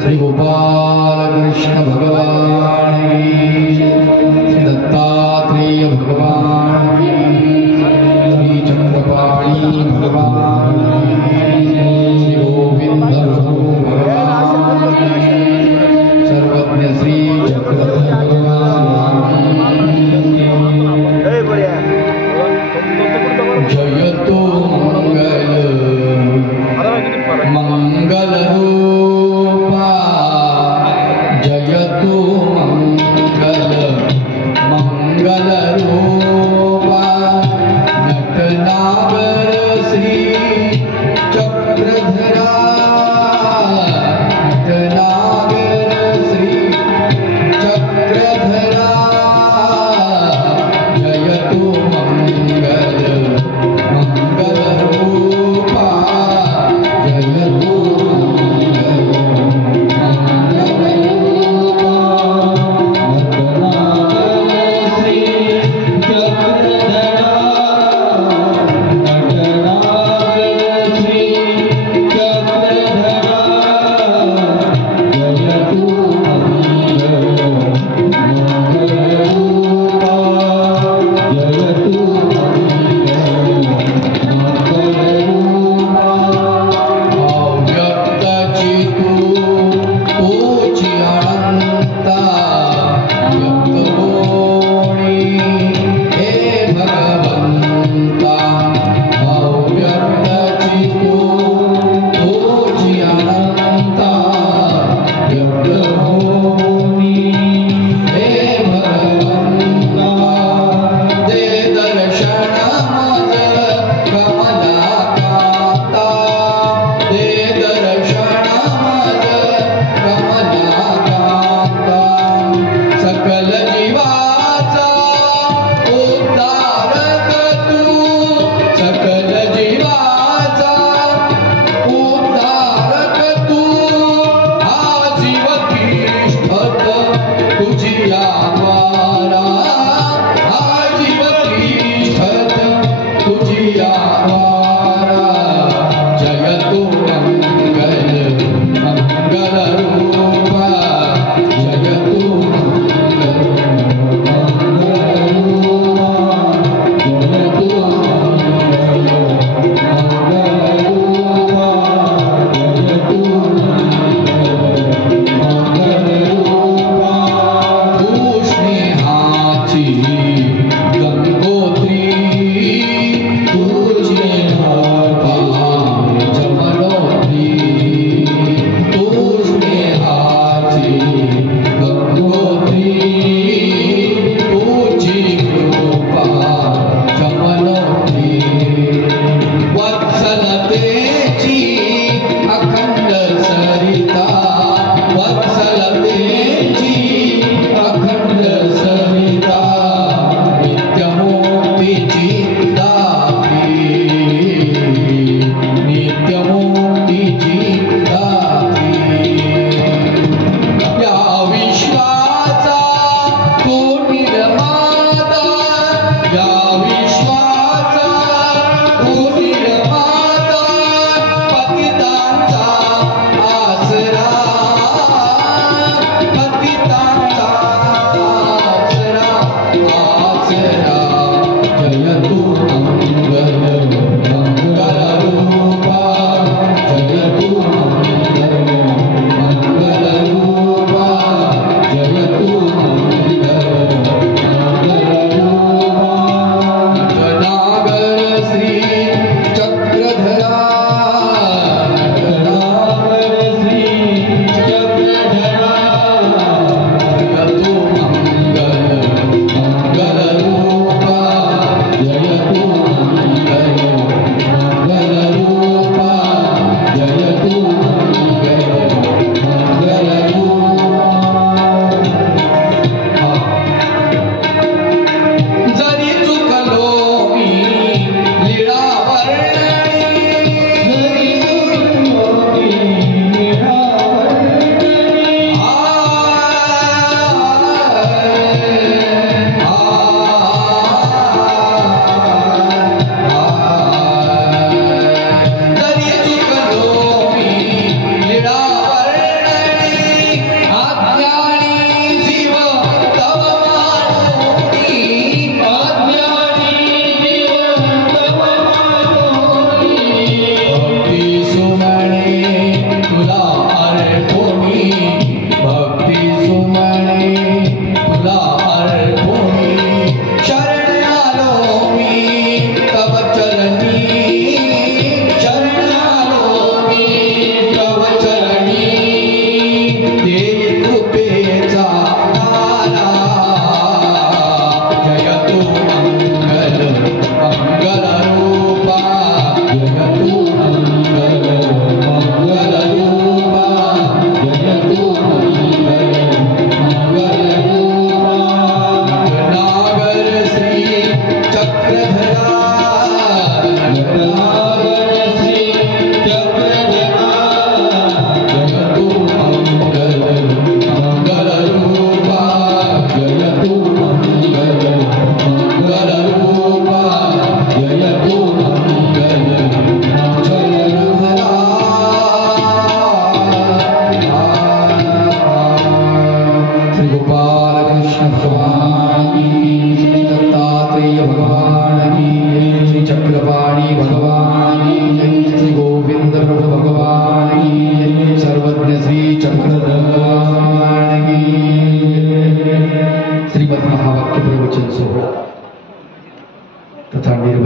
श्री गोपाल कृष्ण भगवान श्री दत्तात्रेय भगवान श्री चक्रपाणी भगवान श्री गोविंद प्रभु भगवान सर्वज्ञ श्री चक्रवर्ती भगवान जयतु मंगल रूपा जयतु मंगल रूपा नटनागर श्री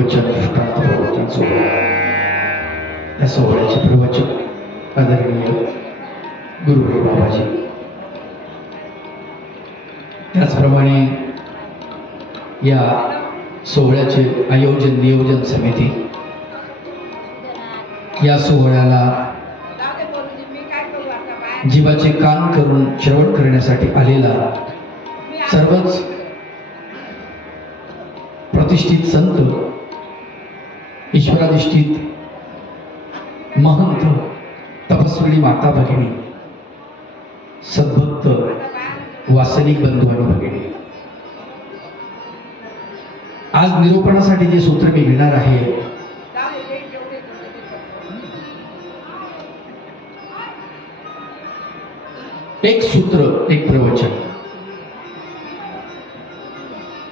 प्रवचन दृष्टांत प्रवचन सोहळा, या सोहळ्याचे प्रवचन आदरणीय गुरुदेव बाबाजी, त्याचप्रमाणे या सोहळ्याचे आयोजन नियोजन समिती, या सोहळ्याला जीवाचे काम करून श्रवण करण्यासाठी आलेला सर्वच प्रतिष्ठित संत, ईश्वराधिष्ठित महंत, तपस्विनी माता भगिनी, सद्भक्त वासनिक बंधू आणि भगिनी, आज निरूपणासाठी जे सूत्र मी घेणार आहे एक सूत्र, एक प्रवचन.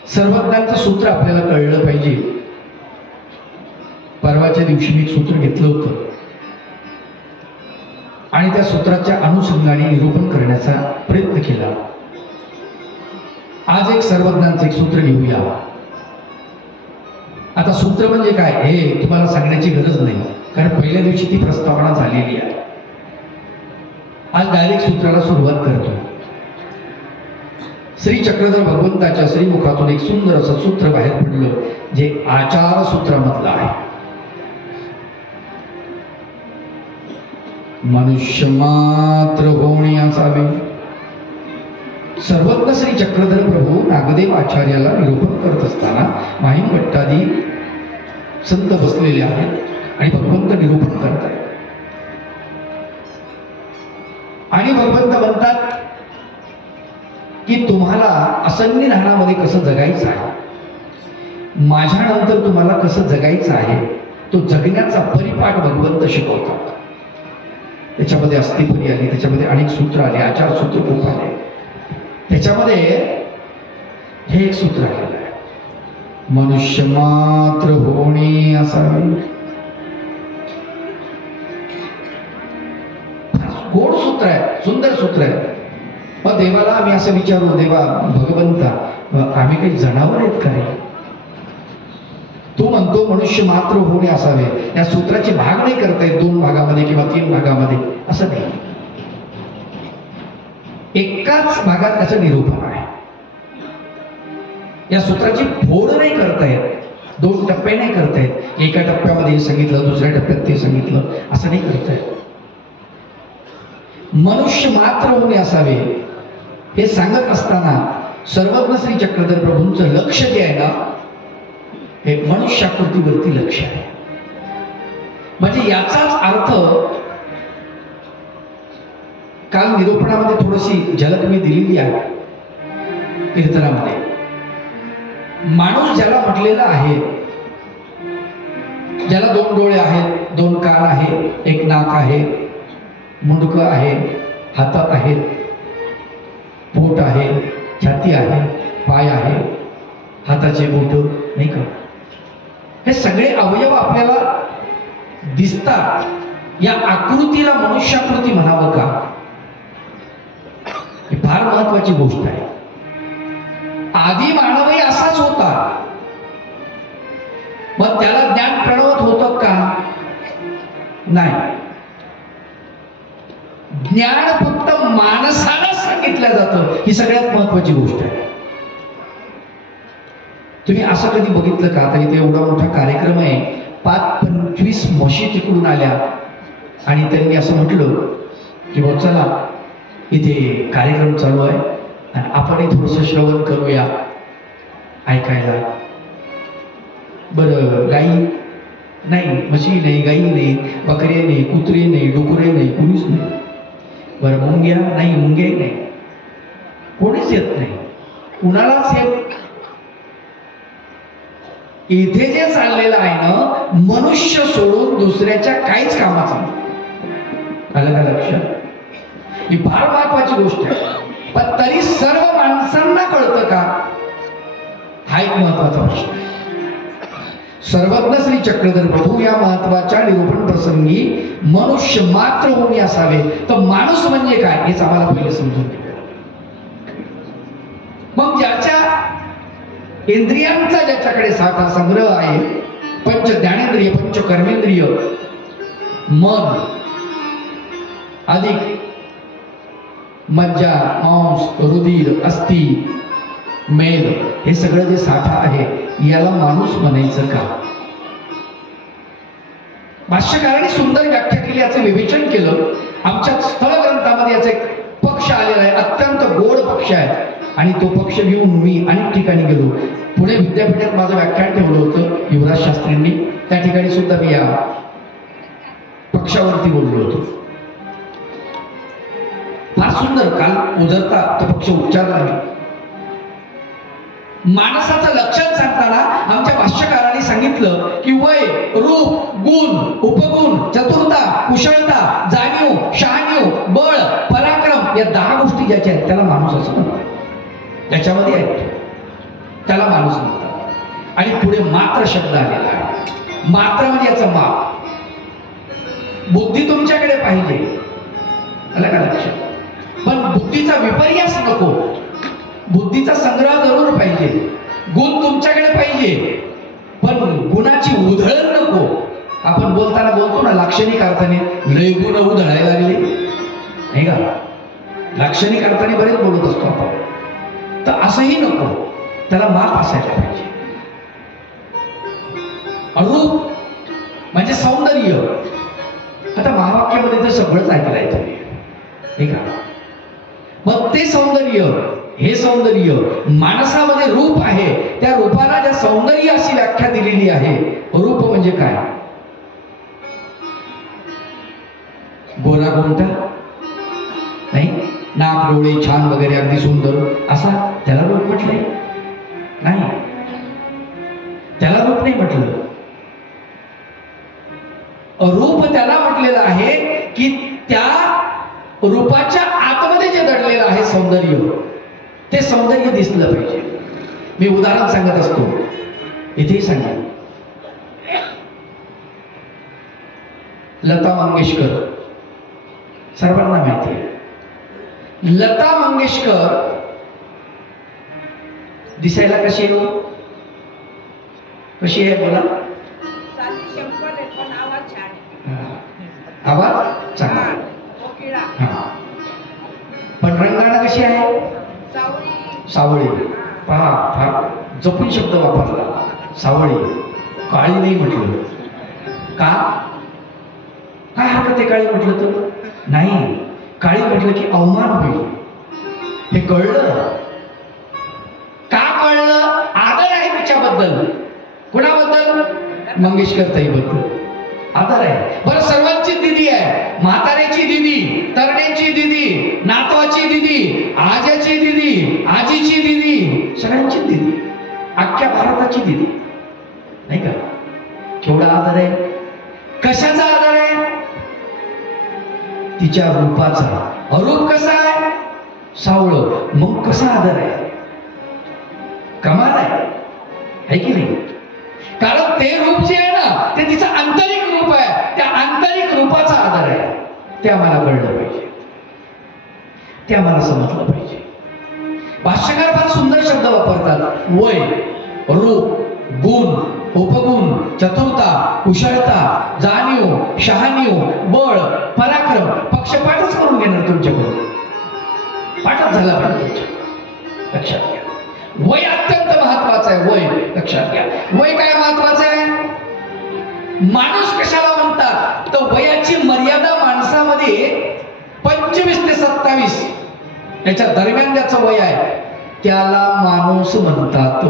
सर्वज्ञांचं सूत्र आपल्याला कळलं पाहिजे. परवाच्या दिवशी मी एक सूत्र घेतलं होतं आणि त्या सूत्राच्या अनुषंगाने निरूपण करण्याचा प्रयत्न केला. आज एक सर्वज्ञांचं एक सूत्र घेऊया. आता सूत्र म्हणजे काय हे तुम्हाला सांगण्याची गरज नाही, कारण पहिल्या दिवशी ती प्रस्तावना झालेली आहे. आज डायरेक्ट सूत्राला सुरुवात करतो. श्री चक्रधर भगवंताच्या श्रीमुखातून एक सुंदर असं सूत्र बाहेर पडलं, जे आचार सूत्रामधलं आहे. मनुष्य मात्र होणे असावे. सर्वज्ञ श्री चक्रधर प्रभू नागदेव आचार्याला निरूपण करत असताना माहीम भट्टादी संत बसलेले आहेत आणि भगवंत निरूपण करत आहेत. आणि भगवंत म्हणतात की तुम्हाला असंख्य ध्यानामध्ये कसं जगायचं आहे, माझ्यानंतर तुम्हाला कसं जगायचं आहे, तो जगण्याचा परिपाठ भगवंत शिकवतात. त्याच्यामध्ये अस्थिपरी आली, त्याच्यामध्ये अनेक सूत्र आले, आचार सूत्र खूप आले. त्याच्यामध्ये हे एक सूत्र आलेलं आहे, मनुष्य मात्र होणे असावे. गोड सूत्र आहे, सुंदर सूत्र आहे. मग देवाला आम्ही असं विचारू, देवा भगवंता आम्ही काही जनावर आहेत काय? तो म्हणतो मनुष्य मात्र होणे असावे. या सूत्राचे भाग नाही करता येत 2 भागामध्ये किंवा 3 भागामध्ये, असं नाही. एकाच भागात त्याचं निरूपण आहे. या सूत्राची फोड नाही करता येत, 2 टप्पे नाही करता येत. एका टप्प्यामध्ये हे सांगितलं, दुसऱ्या टप्प्यात ते सांगितलं, असं नाही करता येत. मनुष्य मात्र होणे असावे हे सांगत असताना सर्वज्ञ श्री चक्रधर प्रभूंचं लक्ष जे आहे ना, हे मनुष्याकृतीवरती लक्ष आहे. म्हणजे याचाच अर्थ काल निरूपणामध्ये थोडीशी झलक मी दिलेली आहे कीर्तनामध्ये. माणूस ज्याला म्हटलेला आहे, ज्याला 2 डोळे आहेत, 2 कान आहे, 1 नाक आहे, मुंडकं आहे, हातात आहेत, पोट आहे, छाती आहे, पाय आहे, हाताचे बोट नाही का, हे सगळे अवयव आपल्याला दिसतात. या आकृतीला मनुष्याकृती म्हणावं का, ही फार महत्वाची गोष्ट आहे. आदी मानवही असाच होता, मग त्याला ज्ञान प्रणवत होतं का? नाही. ज्ञान फक्त माणसाला सांगितलं जातं, ही सगळ्यात महत्वाची गोष्ट आहे. तुम्ही असं कधी बघितलं का? आता इथे एवढा मोठा कार्यक्रम आहे, 5-25 म्हशी तिकडून आल्या आणि त्यांनी असं म्हटलं की बघ चला इथे कार्यक्रम चालू आहे आणि आपणही थोडंसं श्रवण करूया, ऐकायला. बरं, गाई नाही, म्हशी नाही, गाई नाही, बकरे नाही, कुत्रे नाही, डुकरे नाही, कुणीच नाही. बरं, मुंग्या नाही, मुंगे नाही, कोणीच येत नाही, कुणालाच येत. इथे जे चाललेलं आहे ना, मनुष्य सोडून दुसऱ्याच्या काहीच कामाचं नाही. आलं का लक्षात? ही फार महत्वाची गोष्ट आहे. पण तरी सर्व माणसांना कळतं का, हा एक महत्वाचा प्रश्न आहे. सर्वज्ञ श्री चक्रधर प्रभू या महत्वाच्या निरूपण प्रसंगी मनुष्य मात्र होणे असावे, तर माणूस म्हणजे काय हेच आम्हाला पहिले समजून घ्यावे. मग ज्याच्या इंद्रियांचा ज्याच्याकडे साठा संग्रह आहे, पंच ज्ञानेंद्रिय, पंच कर्मेंद्रिय, मन अधिक मज्जा, मांस, रुधिर, अस्थि, मेद, हे सगळं जे साठा आहे याला माणूस म्हणायचं का? भाष्यकारांनी सुंदर व्याख्या केली, याचं विवेचन केलं. आमच्या स्थळ ग्रंथामध्ये याचा एक पक्ष आलेला आहे, अत्यंत गोड पक्ष आहे. आणि तो पक्ष घेऊन मी अनेक ठिकाणी गेलो. पुणे विद्यापीठात माझं व्याख्यान ठेवलं होतं युवराज शास्त्रींनी, त्या ठिकाणी सुद्धा मी या पक्षावरती बोललो होतो. फार सुंदर काल उजरता तो पक्ष उच्चारला मी. माणसाचं लक्षण सांगताना आमच्या भाष्यकारांनी सांगितलं की वय, रूप, गुण, उपगुण, चतुरता, कुशलता, जाणीव, शहाणीव, बळ, पराक्रम या 10 गोष्टी ज्याच्या आहेत त्याला माणूस असं म्हणतात. त्याच्यामध्ये आहेत त्याला माणूस म्हणतात. आणि पुढे मात्र शब्द आलेला आहे. मात्र म्हणजे याचं माप. बुद्धी तुमच्याकडे पाहिजे, आलं का लक्षात? पण बुद्धीचा विपर्यास नको. बुद्धीचा संग्रह जरूर पाहिजे. गुण तुमच्याकडे पाहिजे, पण गुणाची उधळण नको. आपण बोलताना बोलतो ना लाक्षणिक अर्थाने, लय गुण उधळायला लागले, नाही का? लाक्षणिक अर्थाने बरेच बोलत असतो आपण. तर असंही नको, त्याला माप असायला पाहिजे. रूप म्हणजे सौंदर्य. आता महावाक्यामध्ये तर सगळंच ऐकलंय तुम्ही, नाही का? मग ते सौंदर्य, हे सौंदर्य माणसामध्ये रूप आहे. त्या रूपाला ज्या सौंदर्य अशी व्याख्या दिलेली आहे. रूप म्हणजे काय? गोरा कोणता नाही, नाक डोळे छान वगैरे अगदी सुंदर असा त्याला रूप म्हटलंय? नाही, त्याला रूप नाही म्हटलं. रूप त्याला म्हटलेलं आहे की त्या रूपाच्या आतमध्ये जे दडलेलं आहे सौंदर्य, ते सौंदर्य दिसलं पाहिजे. मी उदाहरण सांगत असतो, इथेही सांगा. लता मंगेशकर सर्वांना माहिती आहे. लता मंगेशकर दिसायला कशी आहे? कशी आहे बोला? आवाज चांगला, पण रंगाने कशी आहे? सावळी. पहा, फार जपून शब्द वापरला, सावळी. काळी नाही म्हटलं का? काय हरकत आहे काळी म्हटलं तर? नाही, काळी म्हटलं की अवमान होईल. हे कळलं का? कळलं. आदर आहे तिच्याबद्दल. कुणाबद्दल? मंगेशकर ताईबद्दल आदर आहे. बरं, सर्वांची दिदी आहे. म्हाताऱ्याची दिदी, तरण्याची दिदी, नातवाची दिदी, आज्याची दिदी, आजीची दिदी, सगळ्यांची दिदी, अख्ख्या भारताची दिदी, नाही का? केवढा आदर आहे. कशाचा आदर आहे? तिच्या रूपाचा. रूप कसा आहे? सावळं. मग कसा आदर आहे? कमाल आहे की नाही? कारण ते रूप जे आहे ना, ते तिचं आंतरिक रूप आहे. त्या आंतरिक रूपाचा आदर आहे. ते आम्हाला कळलं पाहिजे, ते आम्हाला समजलं पाहिजे. भाष्यकार फार सुंदर शब्द वापरतात. वय, रूप, गुण, उपगुण, चतुरता, कुशलता, जाणीव, शहाणीव, बळ, पराक्रम. पक्षपातच करून घेणार तुमच्याकडून, पाठच झाला पाहिजे तुमच्या. लक्षात घ्या, वय अत्यंत महत्वाचं आहे. वय लक्षात घ्या. वय काय महत्वाचं आहे? माणूस कशाला म्हणतात तर वयाची मर्यादा माणसामध्ये 25 ते 27 याच्या दरम्यान ज्याचं वय आहे त्याला माणूस म्हणतात.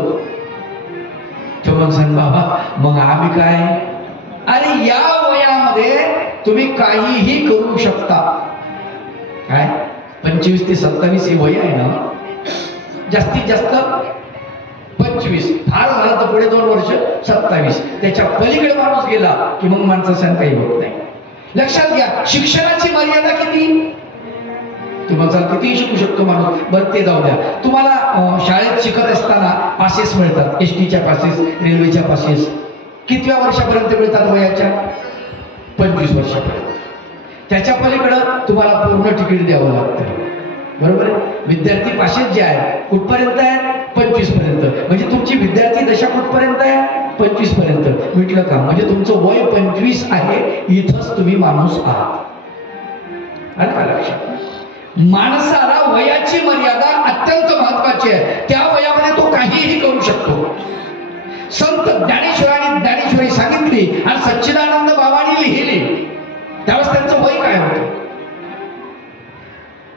तो मग सांग बाबा, मग आम्ही काय? अरे या वयामध्ये तुम्ही काहीही करू शकता. काय 25 ते 27 हे वय आहे ना, जास्तीत जास्त 25, फार झालं तर पुढे 2 वर्ष 27. त्याच्या पलीकडे माणूस गेला की मग माणसाचं काही होत नाही. लक्षात घ्या, शिक्षणाची मर्यादा किती? तुम्हाला कितीही शिकू शकतो माणूस. बरं, ते जाऊ द्या. तुम्हाला शाळेत शिकत असताना पासेस मिळतात, एसटीच्या पासेस, रेल्वेच्या पासेस. कितव्या वर्षापर्यंत मिळतात? वयाच्या 25 वर्षापर्यंत. त्याच्या पलीकडं तुम्हाला पूर्ण तिकीट द्यावं लागतं, बरोबर आहे? विद्यार्थी पासेस जे आहे कुठपर्यंत आहेत? 25 पर्यंत. म्हणजे तुमची विद्यार्थी दशा कुठपर्यंत आहे? 25 पर्यंत. म्हटलं का म्हणजे तुमचं वय 25 आहे, इथंच तुम्ही माणूस आहात. आलं का लक्षात? माणसाला वयाची मर्यादा अत्यंत महत्वाची आहे. त्या वयामध्ये तो काहीही करू शकतो. संत ज्ञानेश्वरांनी ज्ञानेश्वरी सांगितली आणि सच्चिदानंद बाबांनी लिहिली, त्यावेळेस त्यांचं वय काय होतं?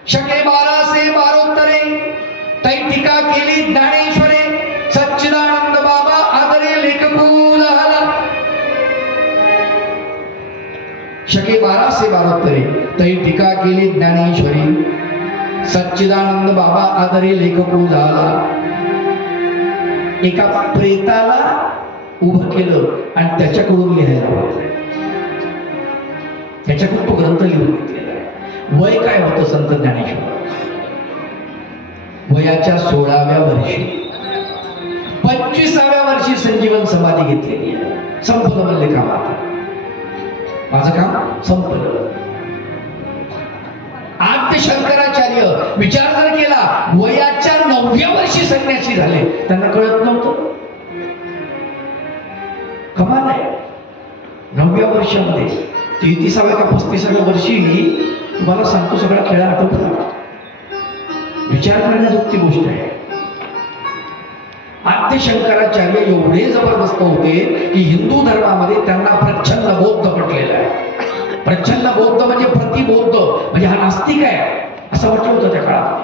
शके 12 तै टीका केली ज्ञानेश्वरे, सच्चिदानंद बाबा आदरे लेखकू झाला. शके 12 तै टीका केली ज्ञानेश्वरी, सच्चिदानंद बाबा आदरे लेखकू झाला. एका प्रेताला उभं केलं आणि त्याच्याकडून लिहायला लावलं. त्याच्याकडून तो ग्रंथ लिहून घेतलेला आहे. वय काय होतं संत ज्ञानेश्वर? वयाच्या 16व्या वर्षी, 25व्या वर्षी संजीवन समाधी घेतलेली आहे. संपलं म्हणले काम, आता माझं काम संपलं. आद्य शंकराचार्य विचार जर केला, वयाच्या 9व्या वर्षी संन्यासी झाले. त्यांना कळत नव्हतं. कमाल आहे. 9व्या वर्षामध्ये 33व्या का 35व्या वर्षी तुम्हाला सांगतो सगळा खेळा आठवतो. विचार करण्याजोगती गोष्ट आहे. आद्य शंकराचार्य एवढे जबरदस्त होते की हिंदू धर्मामध्ये त्यांना प्रच्छन्न बौद्ध म्हटलेलं आहे. प्रच्छन्न बौद्ध म्हणजे प्रतिबौद्ध, म्हणजे हा नास्तिक आहे असं म्हटलं होतं त्या काळात.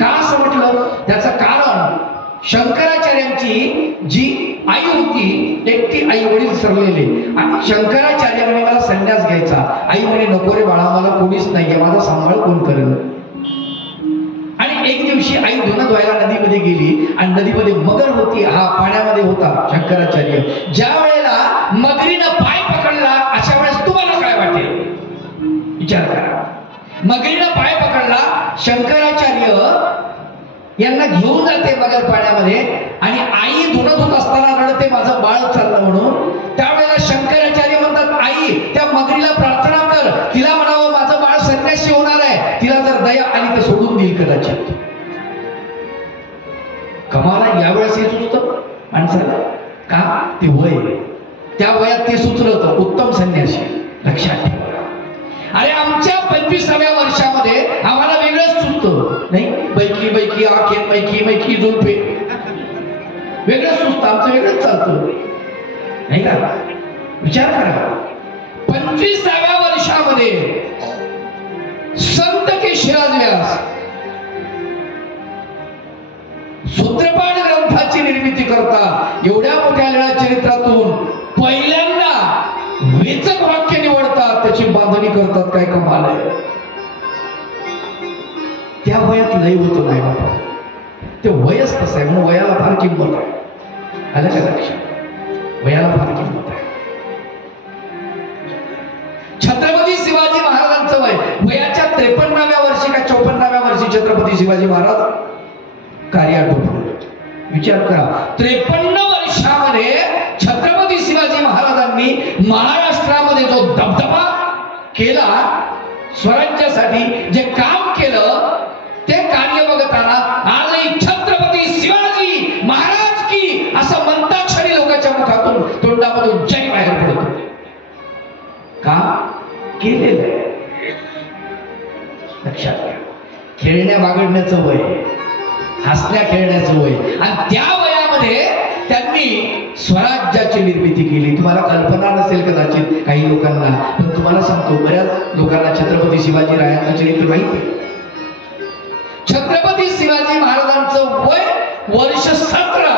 का असं म्हटलं? त्याचं कारण शंकराचार्यांची जी आई होती, एकटी आई वडील सरलेले, आणि शंकराचार्य म्हणे मला संन्यास घ्यायचा. आई म्हणे नको रे बाळा, मला कोणीच नाहीये, माझा सांभाळ कोण करेल? आणि एक दिवशी आई धुणं धुवायला नदीमध्ये गेली आणि नदीमध्ये मगर होती, हा पाण्यामध्ये होता शंकराचार्य. ज्या वेळेला मगरीनं पाय पकडला, अशा वेळेस तुम्हाला काय वाटेल? विचार करा. मगरीनं पाय पकडला, शंकराचार्य यांना घेऊन जाते मगर पाण्यामध्ये, आणि आई धुणं धुत असताना रडते माझं बाळ चाललं म्हणून. त्यावेळेला शंकराचार्य म्हणतात, आई त्या मगरीला प्रार्थना कर, तिला म्हणावं माझं बाळ संन्यासी होणार आहे, तिला जर दया आली तर सोडून देईल कदाचित. कमाला यावेळेस हे सुचतं माणसाला. का? ते वय, त्या वयात ते सुचलं तर उत्तम संन्यासी. लक्षात ठेवा. अरे आमच्या 25व्या वर्षामध्ये आम्हाला वेगळंच सुचतं नाही. बैकी बैकी आखेन मैकी मैकी जुल्फे, वेगळंच सुचतं, आमचं वेगळंच चालतं नाही का? विचार करा. 25व्या वर्षामध्ये संत केशवराज व्यास सूत्रपाठ ग्रंथाची निर्मिती करतात. एवढ्या मोठ्या लीळा चरित्रातून पहिल्यांदा वेचक वाक्य निवडतात, त्याची बांधणी करतात. काय कमाल आहे. त्या वयात लय होतं नाही बाबा, ते वयच तसं आहे. म्हणून वयाला फार किंमत आहे. आलं का लक्षात? वयाला फार किंमत आहे. छत्रपती शिवाजी महाराजांचं वय वयाच्या 53व्या वर्षी का 54व्या वर्षी छत्रपती शिवाजी महाराज कार्यात उठले. विचार करा. 53 वर्षामध्ये छत्रपती शिवाजी महाराजांनी महाराष्ट्रामध्ये जो दबदबा केला, स्वराज्यासाठी जे काम केलं, ते कार्य बघताना आजही छत्रपती शिवाजी महाराज की असं म्हणता क्षणी लोकांच्या मुखातून, तोंडामधून जय बाहेर पडतो. का केलेलं आहे? लक्षात घ्या. खेळण्या बागडण्याचं वय, हसण्या खेळण्याचं वय, आणि त्या वयामध्ये त्यांनी स्वराज्याची निर्मिती केली. तुम्हाला कल्पना नसेल कदाचित काही लोकांना, पण तुम्हाला सांगतो बऱ्याच लोकांना छत्रपती शिवाजी रायांचं चरित्र माहिती आहे. छत्रपती शिवाजी महाराजांचं वय वर्ष 17,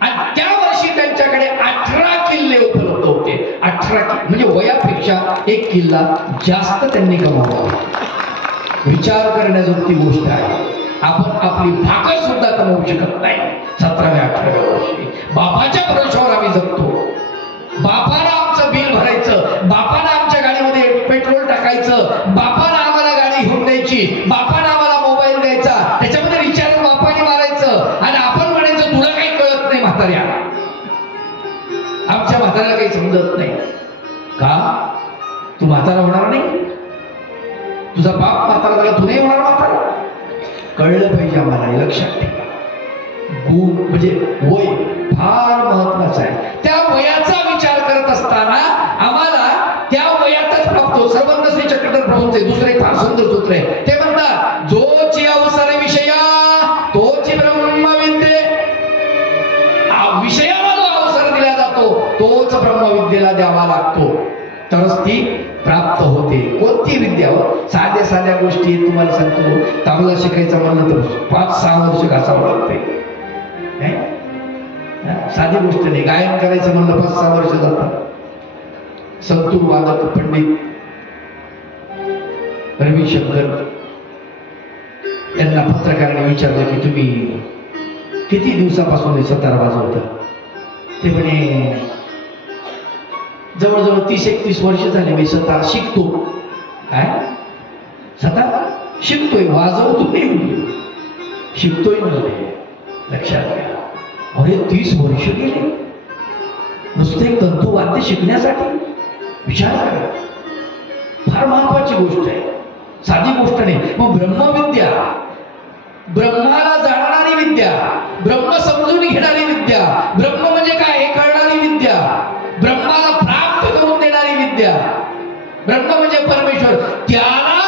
आणि त्या वर्षी त्यांच्याकडे 18 किल्ले उपलब्ध होते. 18 म्हणजे वयापेक्षा 1 किल्ला जास्त त्यांनी कमावला. विचार करण्याजोगती गोष्ट आहे. आपण आपली भाकर सुद्धा कमवू शकत नाही 17व्या 18व्या वर्षी. बापाच्या भरोशावर आम्ही जगतो. बापानं आमचं बिल भरायचं, बापानं आमच्या गाडीमध्ये पेट्रोल टाकायचं, बापानं आम्हाला गाडी घेऊन द्यायची, बापानं आम्हाला मोबाईल द्यायचा, त्याच्यामध्ये रिचार्ज बापाने मारायचं, आणि आपण म्हणायचं तुला काही कळत नाही म्हाताऱ्या. आमच्या म्हाताऱ्याला काही समजत नाही. का? तू म्हातारा होणार नाही? तुझा बाप म्हातारा झाला, तू नाही होणार म्हातारा? कळलं पाहिजे आम्हाला, हे लक्षात ठेवा. गुण म्हणजे वय फार महत्वाचं आहे. त्या वयाचा विचार करत असताना आम्हाला त्या वयातच प्राप्त होतो. सर्वज्ञ श्री चक्रधर प्रभूंचे दुसरे फार सुंदर सूत्र आहे. ते म्हणतात, जोची अवसर विषया तोची ब्रह्मविद्ये. विषयाला जो अवसर दिला जातो तोच ब्रह्मविद्येला द्यावा लागतो, तरच ती प्राप्त होते. कोणती विद्या? साध्या साध्या गोष्टी तुम्हाला सांगतो. तबला शिकायचं म्हणलं तर 5-6 वर्ष घासावं लागते. साधी गोष्ट नाही. गायन करायचं म्हणलं 5-6 वर्ष जातात. संतूर वादक पंडित रविशंकर त्यांना पत्रकाराने विचारलं की तुम्ही किती दिवसापासून हे सतार वाजवता? ते म्हणे जवळजवळ 30-31 वर्ष झाले मी सतार शिकतो. काय सतार शिकतोय, वाजवतो नाही, शिकतोय म्हणजे. लक्षात घ्या. अरे 30 वर्ष गेले नुसते तंतू वाद्य शिकण्यासाठी. विचार करा, फार महत्वाची गोष्ट आहे, साधी गोष्ट नाही. मग ब्रह्मविद्या, ब्रह्माला जाणणारी विद्या, ब्रह्म समजून घेणारी विद्या, ब्रह्म म्हणजे काय हे कळणारी विद्या, ब्रह्माला प्राप्त करून देणारी विद्या, ब्रह्म म्हणजे परमेश्वर, त्याला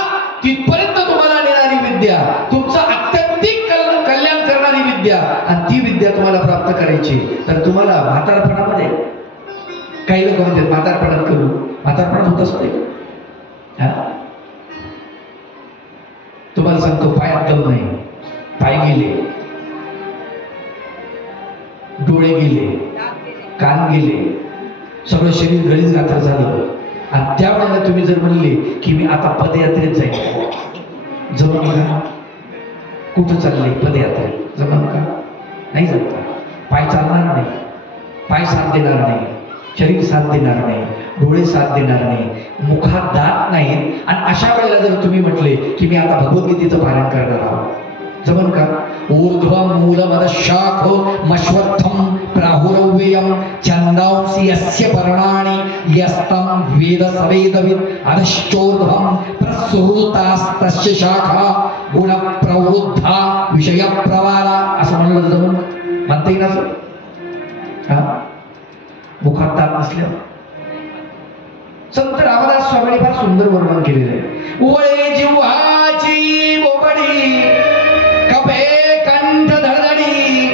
तिथपर्यंत तुम्हाला नेणारी विद्या, तुमचं आत्यंतिक कल्याण करणारी विद्या. आणि ती विद्या तुम्हाला प्राप्त करायची तर तुम्हाला म्हातारपणामध्ये, काही लोक म्हणतात म्हातारपणात करू, म्हातारपणात होत असते. तुम्हाला सांगतो, पायात दम नाही, पाय गेले, डोळे गेले, कान गेले, सगळं शरीर गळीत गात्र झालं. आणि त्यावेळेला तुम्ही जर म्हणले की मी आता पदयात्रेत जाईल, जमन का? कुठं चालले पदयात्रेत? जमन का? नाही जमता. पाय चालणार नाही, पाय साथ देणार नाही, शरीर साथ देणार नाही, डोळे साथ देणार नाही, मुखात दात नाहीत. आणि अशा वेळेला जर तुम्ही म्हटले की मी आता भगवद्गीतेचं पारायण करणार आहोत, जमन का? ऊर्ध्वं मूलमदशाखो मश्वत्थं प्राहुरव्ययं छन्दांसि यस्य पर्णानि यस्तं वेद सवेदविद अधश्चोर्ध्वं प्रसृतास्तस्य शाखा गुणप्रवृद्धा विषयप्रवाला. असं म्हणलं जमन? म्हणता येईल असं? मुखात दात नसल्यावर. संत रामदास स्वामींनी फार सुंदर वर्णन केलेलं आहे. वळे जिव्हाची बोबडी कपे कंठ धडधडी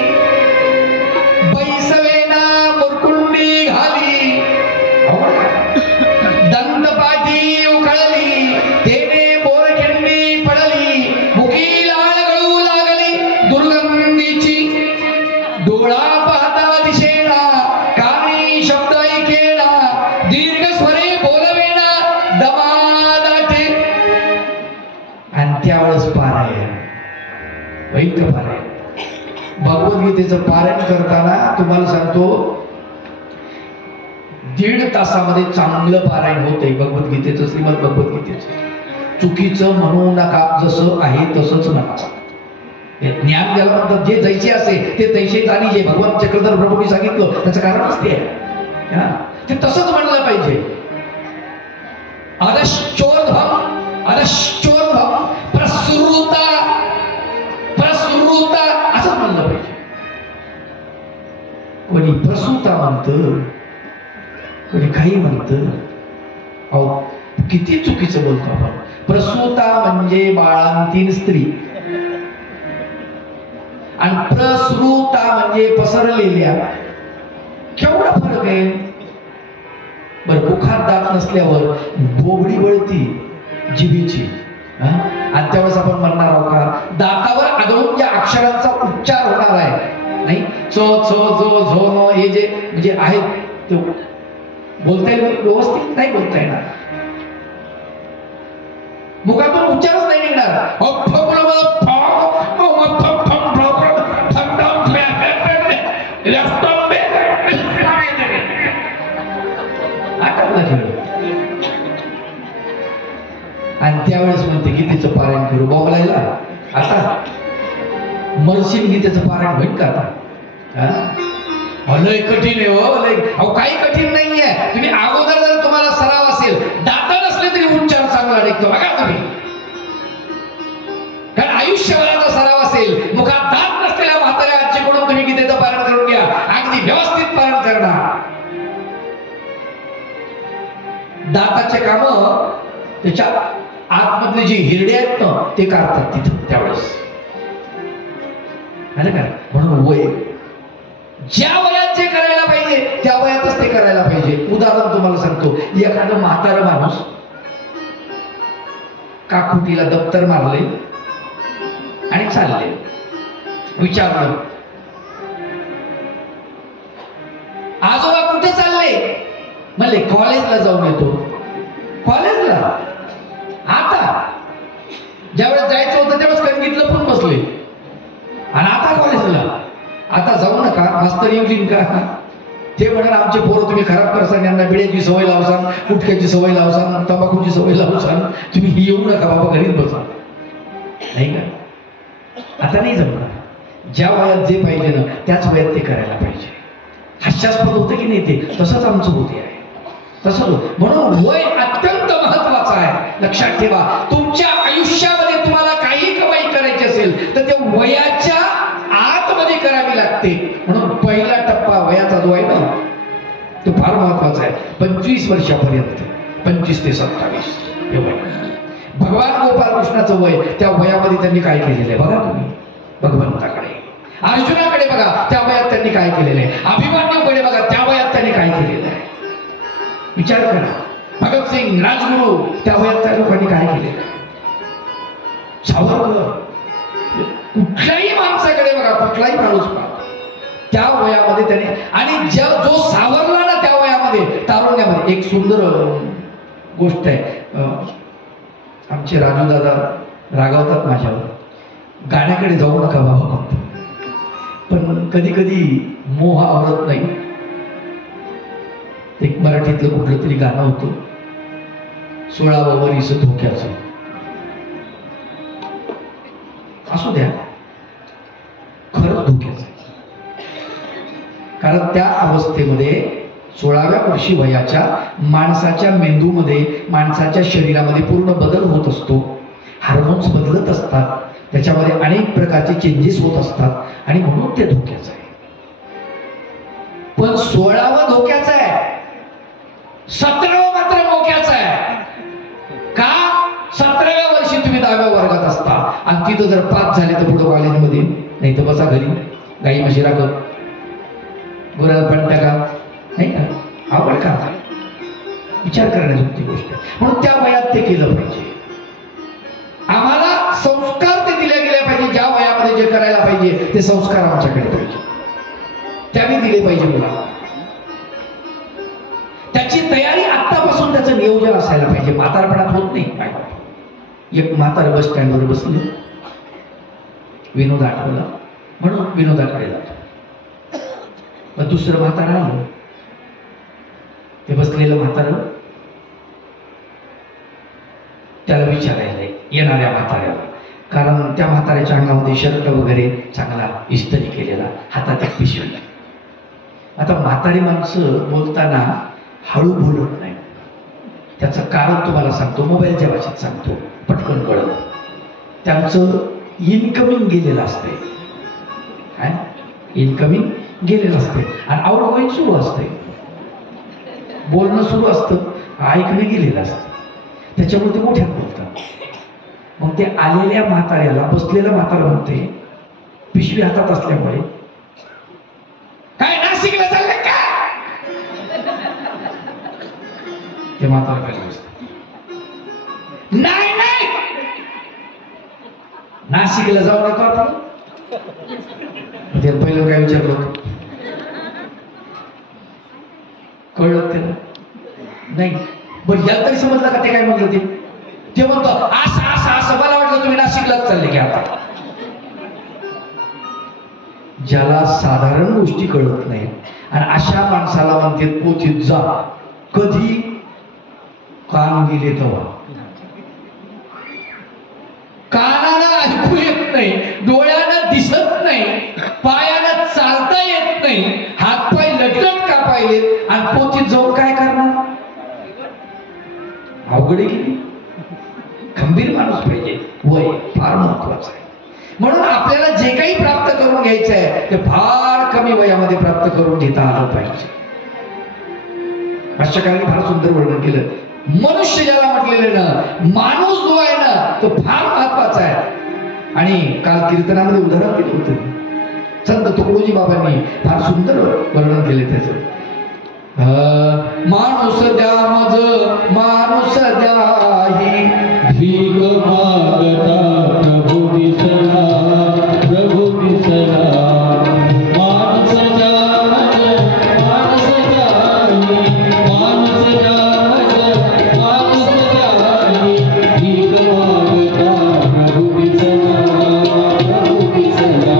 बैसवेना मुरकुंडी घाली दंतपाठी उखळली तेने बोरखंडी पडली मुखी लाल गळू लागली दुर्गंधीची डोळा पाहता दिसेना कानी शब्द ऐकेना दीर्घ स्वरे बोलवेना दमादाटे. आणि त्यावेळेस पारायण, वैक पारायण, भगवद्गीतेचं पारायण करताना तुम्हाला सांगतो 1.5 तासामध्ये चांगलं पारायण होतंय भगवद्गीतेचं, श्रीमद भगवद्गीतेचं. चुकीचं म्हणू नका, जसं आहे तसंच नका. ज्ञान ज्याला म्हणतात, जे जैसे असे ते तैसेच, आणि जे भगवान चक्रधर प्रभूंनी सांगितलं त्याचं कारणच ते आहे. ते तसंच म्हणलं पाहिजे. अधश्चोर्ध्वं अधश्चोर्ध्वं प्रसृता प्रसृता असंच म्हणलं पाहिजे. कोणी प्रसूता म्हणतं, कोणी काही म्हणतं. अहो किती चुकीचं बोलतो आपण. प्रसूता म्हणजे बाळांतीन स्त्री, आणि प्रसृता म्हणजे पसरलेल्या. केवढा फरक आहे. बरं, मुखात दात नसल्यावर बोबडी वळती जिभेची, आणि त्यावेळेस आपण म्हणणार आहोत का दातावर आदळून ज्या अक्षरांचा उच्चार होणार आहे, नाही च छ ज झ न, हे जे म्हणजे आहेत ते बोलता येईल व्यवस्थित? नाही बोलता येणार. मुखातून उच्चारच नाही निघणार. आणि त्यावेळेस म्हणते गीतेचं पारायण करू. बोलायला आता मरशील गीतेचं पारायण होईल का आता? लय कठीण आहे हो, लय. अहो काही कठीण नाहीये. तुम्ही अगोदर जर तुम्हाला सराव असेल, दाता नसले तरी उच्चार चांगला निघतो बघा तुम्ही. कारण आयुष्यभराचा सराव दाताचे काम त्याच्या आतमधले जे हिरडे आहेत ना ते काढतात तिथं त्यावेळेस. का म्हणून वय ज्या वयात जे करायला पाहिजे त्या वयातच ते करायला पाहिजे. उदाहरण तुम्हाला सांगतो, एखादं म्हातारा माणूस काकुटीला दप्तर मारले आणि चालले. विचारलं, आजोबा कुठे चालले? म्हणले कॉलेजला जाऊन येतो. कॉलेजला? आता ज्यावेळेस जायचं होतं त्यावेळेस कणगीतलं पण बसले आणि आता कॉलेजला? आता जाऊ नका, मास्तर येईल का? ते म्हणा आमचे पोरं तुम्ही खराब करसान, यांना बिड्याची सवय लावसान, गुटख्याची सवय लावसान, तंबाखूची सवय लावसान, तुम्ही येऊ नका बाबा, घरीच बसा. नाही का? आता नाही जमणार. ज्या वयात जे पाहिजे ना त्याच वयात ते करायला पाहिजे. हास्यास्पद होतं की नाही ते, तसंच आमचं होते आहे, तसंच. म्हणून वय अत्यंत महत्वाचं आहे. लक्षात ठेवा, तुमच्या आयुष्यामध्ये तुम्हाला काही कमाई करायची असेल तर ते वयाच्या आतमध्ये करावी लागते. म्हणून पहिला टप्पा वयाचा जो आहे ना तो फार महत्वाचा आहे. 25 वर्षापर्यंत, 25 ते 27 हे वय. भगवान गोपाळ कृष्णाचं वय, त्या वयामध्ये त्यांनी काय केलेलं आहे बघा तुम्ही. भगवंताकडे, अर्जुनाकडे बघा, त्या वयात त्यांनी काय केलेलं आहे. अभिमन्यूकडे बघा, त्या वयात त्यांनी काय केलेलं आहे. विचार करा. भगतसिंग, राजगुरू, त्या वयात त्या लोकांनी काय केलेलं आहे. सावरकर, कुठल्याही माणसाकडे बघा, कुठलाही माणूस पहा, त्या वयामध्ये त्याने, आणि जो सावरला ना त्या वयामध्ये, तारुण्यामध्ये. एक सुंदर गोष्ट आहे, आमचे राजू दादा रागावतात माझ्यावर, गाण्याकडे जाऊ नका बाबा, पण कधी कधी मोह आवरत नाही. एक मराठीतलं कुठलं तरी गाणं होतं, 16वा वरीस धोक्याचं. असू द्या, खरंच धोक्याचं आहे. कारण त्या अवस्थेमध्ये 16व्या वर्षी वयाच्या माणसाच्या मेंदूमध्ये, माणसाच्या शरीरामध्ये पूर्ण बदल होत असतो. हार्मोन्स बदलत असतात, त्याच्यामध्ये अनेक प्रकारचे चेंजेस होत असतात आणि म्हणून ते धोक्याचं आहे. पण 16वं धोक्याचं आहे, 17वं मात्र मोक्याचं आहे. का? 17व्या वर्षी तुम्ही 10व्या वर्गात असता आणि तिथं जर पास झाले तर पुढे कॉलेजमध्ये, नाही तर बसा घरी, गाई म्हशी राखत, गुराला पण टाका, नाही का? आवड का? विचार करण्याची गोष्ट. म्हणून त्या वयात ते केलं पाहिजे. आम्हाला संस्कार ते दिले गेले पाहिजे. ज्या वयामध्ये जे करायला पाहिजे ते संस्कार आमच्याकडे पाहिजे, त्याने दिले पाहिजे मुलाला. त्याची तयारी आत्तापासून त्याचं नियोजन असायला पाहिजे. म्हातारपणात होत नाही. एक म्हातार बस स्टँडवर बसले, विनोद आठवला म्हणून विनोदाकडे जातो. मग दुसरं म्हातार आलं, ते बसलेलं म्हातार त्याला विचारायला येणाऱ्या म्हाताऱ्याला, कारण त्या म्हाताऱ्याच्या अंगामध्ये शर्ट वगैरे चांगला इस्त्री केलेला, हातात एक पिशवी. आता म्हातारी माणसं बोलताना हळू बोलत नाही. त्याचं कारण तुम्हाला सांगतो, मोबाईलच्या भाषेत सांगतो, पटकन कळत. त्यांचं इनकमिंग गेलेलं असतंय, काय इनकमिंग गेलेलं असते आणि आउटगोईंग सुरू असते. बोलणं सुरू असतं, ऐकणं गेलेलं असतं. त्याच्यामुळे ते मोठ्यात बोलतात. मग ते आलेल्या म्हाताऱ्याला, बसलेलं म्हातारं म्हणते, पिशवी हातात असल्यामुळे, काय नाशिकला चाललंय का? ते म्हातारं खाली बसतं, नाही नाही नाशिकला जाऊ नका आपण. त्याला पहिलं काय विचारलं होतं, कळलं त्याला? नाही. बरं याला तरी समजलं का ते काय म्हणलं? ते म्हणतो असं असं असं, मला वाटलं तुम्ही नाशिकलाच चालले की आता. ज्याला साधारण गोष्टी कळत नाही आणि अशा माणसाला म्हणते पोथीत जा. कधी? कान गेले तेव्हा. कानानं ऐकू येत नाही, डोळ्यानं दिसत नाही, पायानं चालता येत नाही, हातपाय लटलट कापायलेत आणि पोथीत जाऊन काय करणार? अवघड आहे. खंबीर माणूस पाहिजे. वय फार महत्वाचं आहे. म्हणून आपल्याला जे काही प्राप्त करून घ्यायचं आहे ते फार कमी वयामध्ये प्राप्त करून घेता आलं पाहिजे. भाष्यकारांनी फार सुंदर वर्णन केलं. मनुष्य ज्याला म्हटलेले ना, माणूस जो आहे ना तो फार महत्वाचा आहे. आणि काल कीर्तनामध्ये उदाहरण दिलं होतं संत तुकडोजी बाबांनी, फार सुंदर वर्णन केले त्याचं. माणूस द्या मज माणूस द्या ही भीक मागता प्रभू दिसला, प्रभू दिसला. माणूस द्या मज माणूस द्या ही, माणूस द्या मज माणूस द्या ही, भीक मागता प्रभू दिसला, प्रभू दिसला.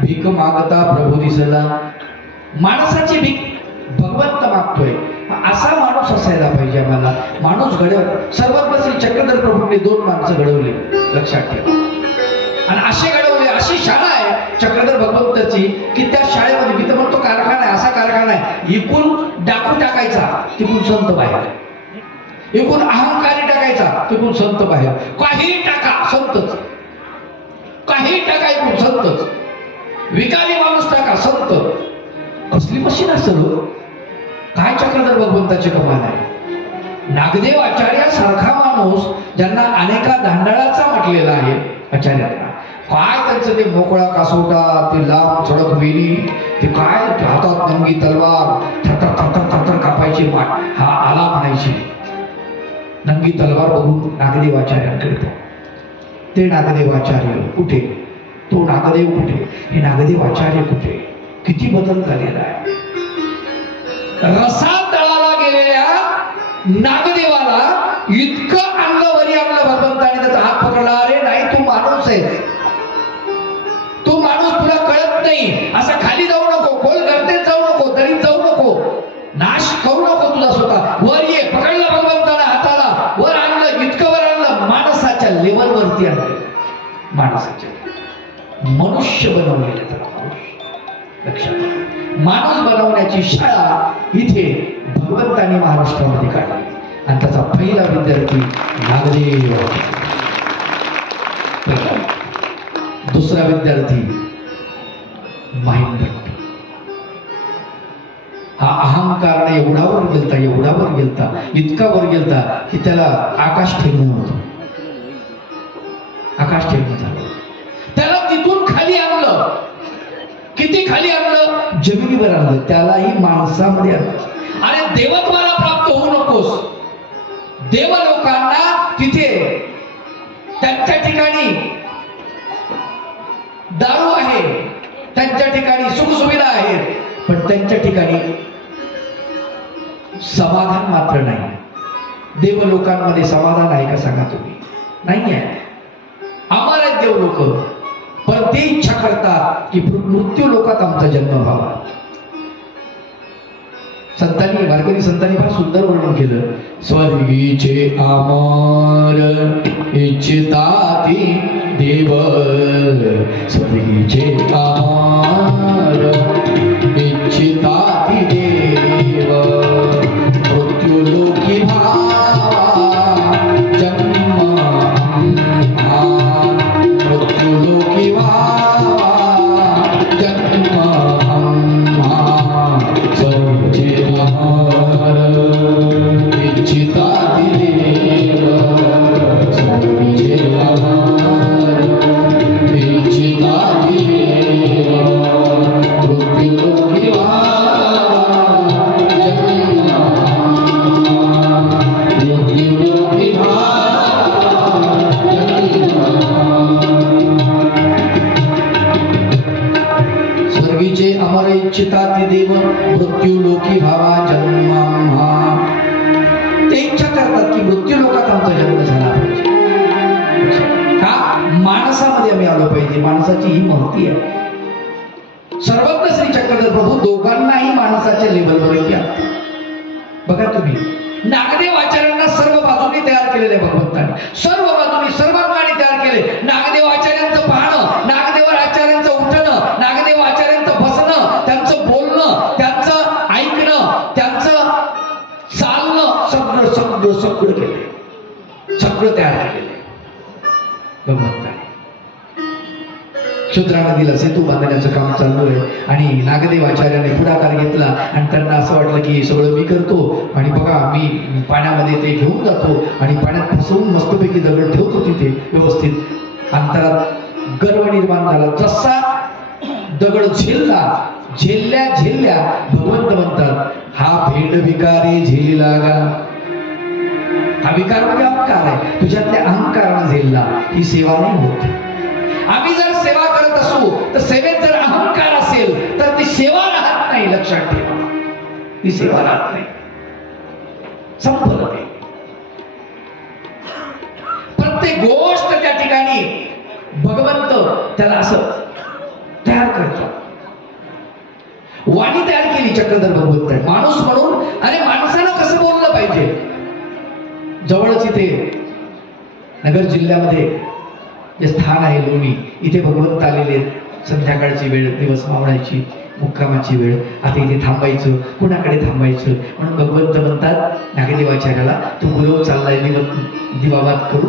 भीक मागता प्रभू दिसला. माणसाची भीक भगवंत मागतोय, असा माणूस असायला पाहिजे आम्हाला. माणूस घडव सर्वात श्री चक्रधर प्रभूंनी 2 माणसं घडवली, लक्षात ठेवा. आणि असे घडवले, अशी शाळा आहे चक्रधर भगवंताची की त्या शाळेमध्ये मी तर म्हणतो कारखाना आहे, असा कारखाना आहे. इकून डाकू टाकायचा तिकून संत बाहेर, इकून अहंकारी टाकायचा तिकून संत बाहेर. काही टाका संतच, काही टाका इकून संतच. विकारी माणूस टाका संत. कसली मशीन असेल काय चक्रधर भगवंताची कमाल आहे. नागदेव आचार्यासारखा माणूस ज्यांना अनेका दांडाळाचा म्हटलेला आहे आचार्यांना, काय त्यांचं ते मोकळा कासोटा, ते लांब चढक वेणी, ते काय हातात नंगी तलवार, थरथर थरथर थरथर कापायची माठ, हा आला म्हणायची. नंगी तलवार बघून नागदेव आचार्यांकडे, ते नागदेव आचार्य कुठे, तो नागदेव कुठे, हे नागदेव आचार्य कुठे. किती बदल झालेला आहे. रसात तळाला गेलेल्या नागदेवाला इतकं आणलं, वरी आणलं भगवंताने, त्याचा हात पकडला. अरे नाही, तू माणूस आहे, तू माणूस, तुला कळत नाही. असा खाली जाऊ नको, खोल गर्दीत जाऊ नको, दरीत जाऊ नको, नाश करू नको तुझा स्वतः. वर ये, पकडलं भगवंताने हाताला, वर आणलं, इतकं वर आणलं, माणसाच्या लेवलवरती आणलं. माणसाच्या मनुष्य बनवलेले तर लक्षात, माणूस बनवण्याची शाळा इथे भगवंताने महाराष्ट्रामध्ये काढली. आणि त्याचा पहिला विद्यार्थी नागदेव, दुसरा विद्यार्थी माहिंदट. हा अहंकार एवढा वर गेलता, एवढा वर गेलता, इतका वर गेलता की त्याला आकाश ठेवणं होतं. आकाश ठेवणं झालं. त्याला तिथून खाली आणलं. किती खाली आणलं? जमिनीवर आणलं. त्यालाही माणसामध्ये आणलं. आणि देवत्वाला प्राप्त होऊ नकोस, देवलोकांना तिथे त्यांच्या ठिकाणी दारू आहे, त्यांच्या ठिकाणी सुखसुविधा आहेत, पण त्यांच्या ठिकाणी समाधान मात्र नाही. देवलोकांमध्ये समाधान आहे का सांगा तुम्ही? नाही आहे. अमर आहेत देव लोक, पण ते इच्छा करतात की मृत्यू लोकात आमचा जन्म व्हावा. संतांनी, वारकरी संतांनी फार सुंदर वर्णन केलं. स्वर्गीचे अमर इच्छिताती देव, स्वर्गीचे अमर इच्छिताती देव, मृत्यू लोकी भावा जन्म हा, मृत्यू लोकी भावा जन्म हा, स्वर्गीचे अमर इच्छिताती देव, स्वर्गीचे अमर इच्छिताती देव. अमर इच्छिता ती देव मृत्यू लोकी भावा जन्मा. ते इच्छा करतात की मृत्यू लोकात आमचा जन्म झाला पाहिजे. का माणसामध्ये आम्ही आलो पाहिजे. माणसाची ही महती आहे. सर्वज्ञ श्री चक्रधर प्रभू दोघांनाही माणसाच्या लेवलवर घ्या. बघा तुम्ही नागदेव आचार्यांना सर्व बाजूनी तयार केलेले भगवंतांनी, सर्व बाजूनी सर्वांगाने तयार केले. नागदेव आचार्यांचं पाहणं, नागदेव आचार्यांचं उठणं, नागदेव आचार्यांचं बसणं, त्यांचं बोलणं, त्यांचं ऐकणं, त्यांचं चालणं, सगळं सगळं सगळं केले, सगळं तयार केलेलं भगवंतांनी. क्षुद्रा नदीला सेतू बांधण्याचं काम चालू आहे आणि नागदेव आचार्याने पुढाकार घेतला आणि त्यांना असं वाटलं की सगळं मी करतो आणि बघा मी पाण्यामध्ये ते घेऊन जातो आणि पाण्यात फसवून मस्तपैकी दगड ठेवतो तिथे व्यवस्थित. अंतरात गर्व निर्माण झाला. जसा दगड झेलल्या भगवंत म्हणतात हा भेंड विकारे झेली लागा. हा विकार म्हणजे अहंकार आहे. तुझ्यातल्या अहंकारानं झेलला. ही सेवा नाही होत. आम्ही जर सेवा करत असू तर सेवेत जर अहंकार असेल तर ती सेवा राहत नाही. लक्षात ठेवा, ती सेवा राहत नाही. संपलं ते. प्रत्येक गोष्ट त्या ठिकाणी भगवंत त्याला असं तयार करतो. वाणी तयार केली चक्रधर भगवंत. माणूस म्हणून अरे माणसानं कसं बोललं पाहिजे. जवळच इथे नगर जिल्ह्यामध्ये जे स्थान आहे लोणी, इथे भगवंत आलेले. संध्याकाळची वेळ, दिवस मावळायची, मुक्कामाची वेळ. आता इथे थांबायचं, कुणाकडे थांबायचं म्हणून भगवंत म्हणतात नागदेवाचार्याला तू गुरव चाललाय दिवाबात करू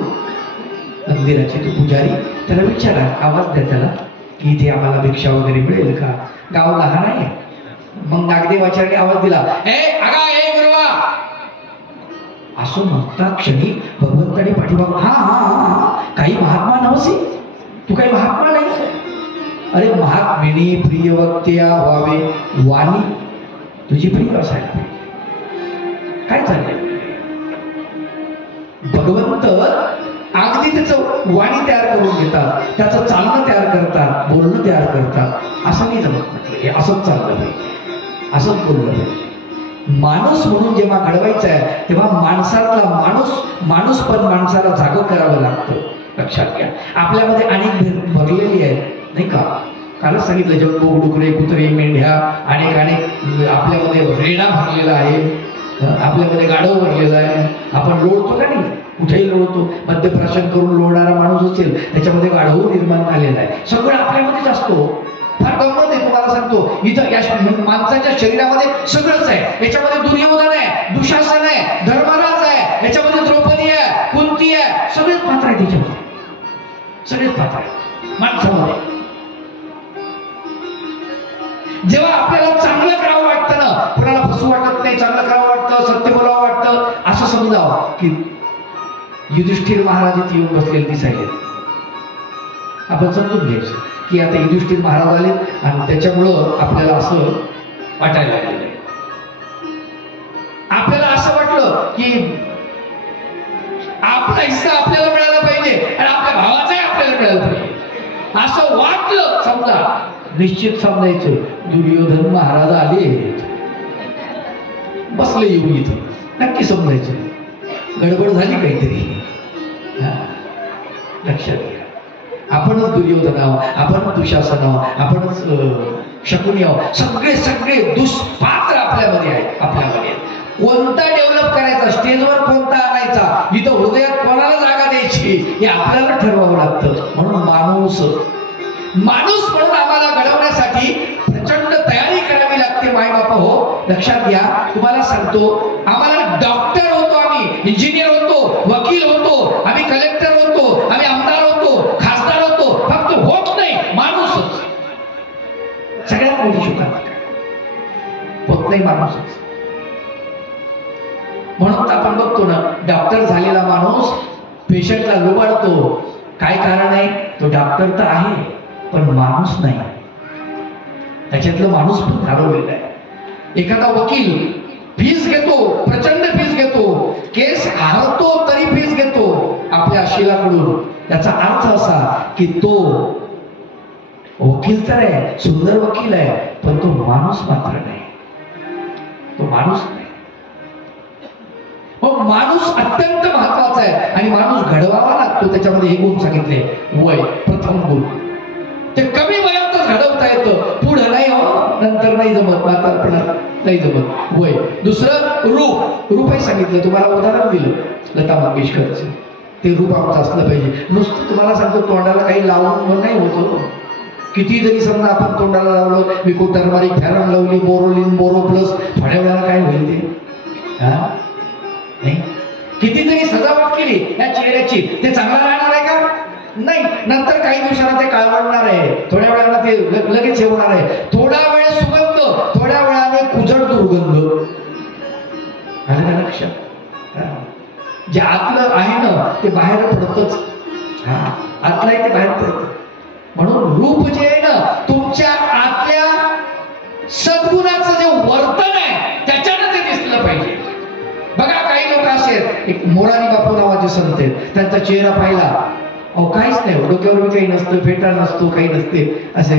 मंदिराची, तू पुजारी, त्याला विचारा, आवाज द्या त्याला की इथे आम्हाला भिक्षा वगैरे मिळेल का. गाव लहान आहे. मग नागदेवाचार्याने आवाज दिला, ए गुरुवा. असं म्हणता क्षणी भगवंताने पाठीमाग हा काही महात्मा नवसी, तू काही महात्मा नाही. अरे महात्मिनी प्रिय वक्त्या व्हावे वाणी तुझी प्रिय असायला. काय चाललंय. भगवंत अगदी त्याचं वाणी तयार करून घेतात, त्याचं चालणं तयार करतात, बोलणं तयार करतात. असं नाही जमत म्हटलं. हे असंच चाललं पाहिजे, असंच बोललं पाहिजे. माणूस म्हणून जेव्हा घडवायचं आहे तेव्हा माणसातला माणूस पण माणसाला जागं करावं लागतं. लक्षात घ्या. आपल्यामध्ये अनेक भरलेली आहेत नाही का. कालच सांगितलं जंबू, डुकरे, कुत्रे, मेंढ्या, अनेक आपल्यामध्ये रेडा भरलेला आहे, आपल्यामध्ये गाढव भरलेला आहे. आपण लोळतो का नाही, कुठेही लोळतो. मद्यप्राशन करून लोळणारा माणूस असेल त्याच्यामध्ये गाढव निर्माण झालेला आहे. सगळं आपल्यामध्येच असतो. फार गंमत आहे. तुम्हाला सांगतो, इथं या माणसाच्या शरीरामध्ये सगळंच आहे. याच्यामध्ये दुर्योधन आहे, दुशासन आहे, धर्मराज आहे, याच्यामध्ये द्रौपदी आहे, कुंती आहे, सगळेच पात्र आहे त्याच्यामध्ये. सगळेच पात्र आहे माणसामध्ये. जेव्हा आपल्याला चांगलं करावं वाटतं ना, कोणाला फसू वाटत नाही, चांगलं करावं वाटतं, सत्य बोलावं वाटतं, असं समजावं की युधिष्ठिर महाराज इथे येऊन बसलेले दिसायले. आपण समजून घ्यायचं की आता युधिष्ठिर महाराज आले आणि त्याच्यामुळं आपल्याला असं वाटायला लागलेलं आहे. आपल्याला असं वाटलं की आपला हिस्सा आपल्याला मिळाला पाहिजे आणि आपल्या भावाचाही आपल्याला मिळाला पाहिजे. असं वाटलं समजा, निश्चित समजायचं दुर्योधन महाराज आले, बसले येऊन इथं, नक्की समजायचं गडबड झाली काहीतरी. लक्षात घ्या. आपणच दुर्योधन आहोत, आपणच दुशासन आहोत, आपणच शकुनी आहोत. सगळे दुष्पात्र आपल्यामध्ये आहेत. आपल्यामध्ये कोणता डेव्हलप करायचा, स्टेजवर कोणता आणायचा, इथं हृदयात कोणाला जागा द्यायची हे आपल्याला ठरवावं लागतं. म्हणून माणूस म्हणून आम्हाला घडवण्यासाठी प्रचंड तयारी करावी लागते. माय बापा हो, लक्षात घ्या. तुम्हाला सांगतो, आम्हाला डॉक्टर होतो, आम्ही इंजिनियर होतो, वकील होतो, आम्ही कलेक्टर होतो, आम्ही आमदार होतो, खासदार होतो, फक्त होत नाही माणूसच. सगळ्यात मोठी शुकात होत नाही माणूसच. म्हणून आपण बघतो ना, डॉक्टर झालेला माणूस पेशंटला लुबाडतो. काय कारण आहे? तो डॉक्टर तर आहे पण माणूस नाही. त्याच्यातलं माणूस पण हरवलेला आहे. एखादा वकील फीस घेतो, प्रचंड फीस घेतो, केस हारतो तरी फीस घेतो आपल्या शिलाकडून. याचा अर्थ असा की तो वकील तर आहे, सुंदर वकील आहे, पण तो माणूस मात्र नाही. तो माणूस नाही. मग माणूस अत्यंत महत्वाचा आहे आणि माणूस घडवावा लागतो. त्याच्यामध्ये हे गुण सांगितले. वय प्रथम गुण, ते कमी वयातच घडवता येतं, पुढं नाही हो, नंतर नाही जमत, म्हातारपणात नाही जमत. वय. दुसरं रूप, रूपही सांगितलं. तुम्हाला उदाहरण दिलं लता मंगेशकरचं. ते रूप आमचं असलं पाहिजे. नुसतं तुम्हाला सांगतो तोंडाला काही लावून नाही होतो. किती जरी समजा आपण तोंडाला लावलं, मी कोटरमारी फॅरन लावली, बोरोलिन बोरो प्लस, थोड्या वेळाला काय होईल ते? हा नाही. किती जरी सजावट केली या चेहऱ्याची, ते चांगलं राहणार आहे का? नाही. नंतर काही दिवसांना ते काळवडणार आहे, थोड्या वेळाला ते लगेच हे होणार आहे. थोडा वेळ सुगंध, थोड्या वेळाने कुजड दुर्गंध. आलं का लक्षात? जे आतलं आहे ना ते बाहेर पडतच. हा, आतलं आहे ते बाहेर पडतं. म्हणून रूप जे आहे ना, तुमच्या आतल्या सद्गुणाचं जे वर्तन आहे त्याच्यानं ते दिसलं पाहिजे. बघा काही लोक असे आहेत, एक मोरारी बापू नावाचे संत आहेत, त्यांचा चेहरा पाहिला, अहो काहीच नाही, डोक्यावर काही नसतं, फेटा नसतो, काही नसते, असे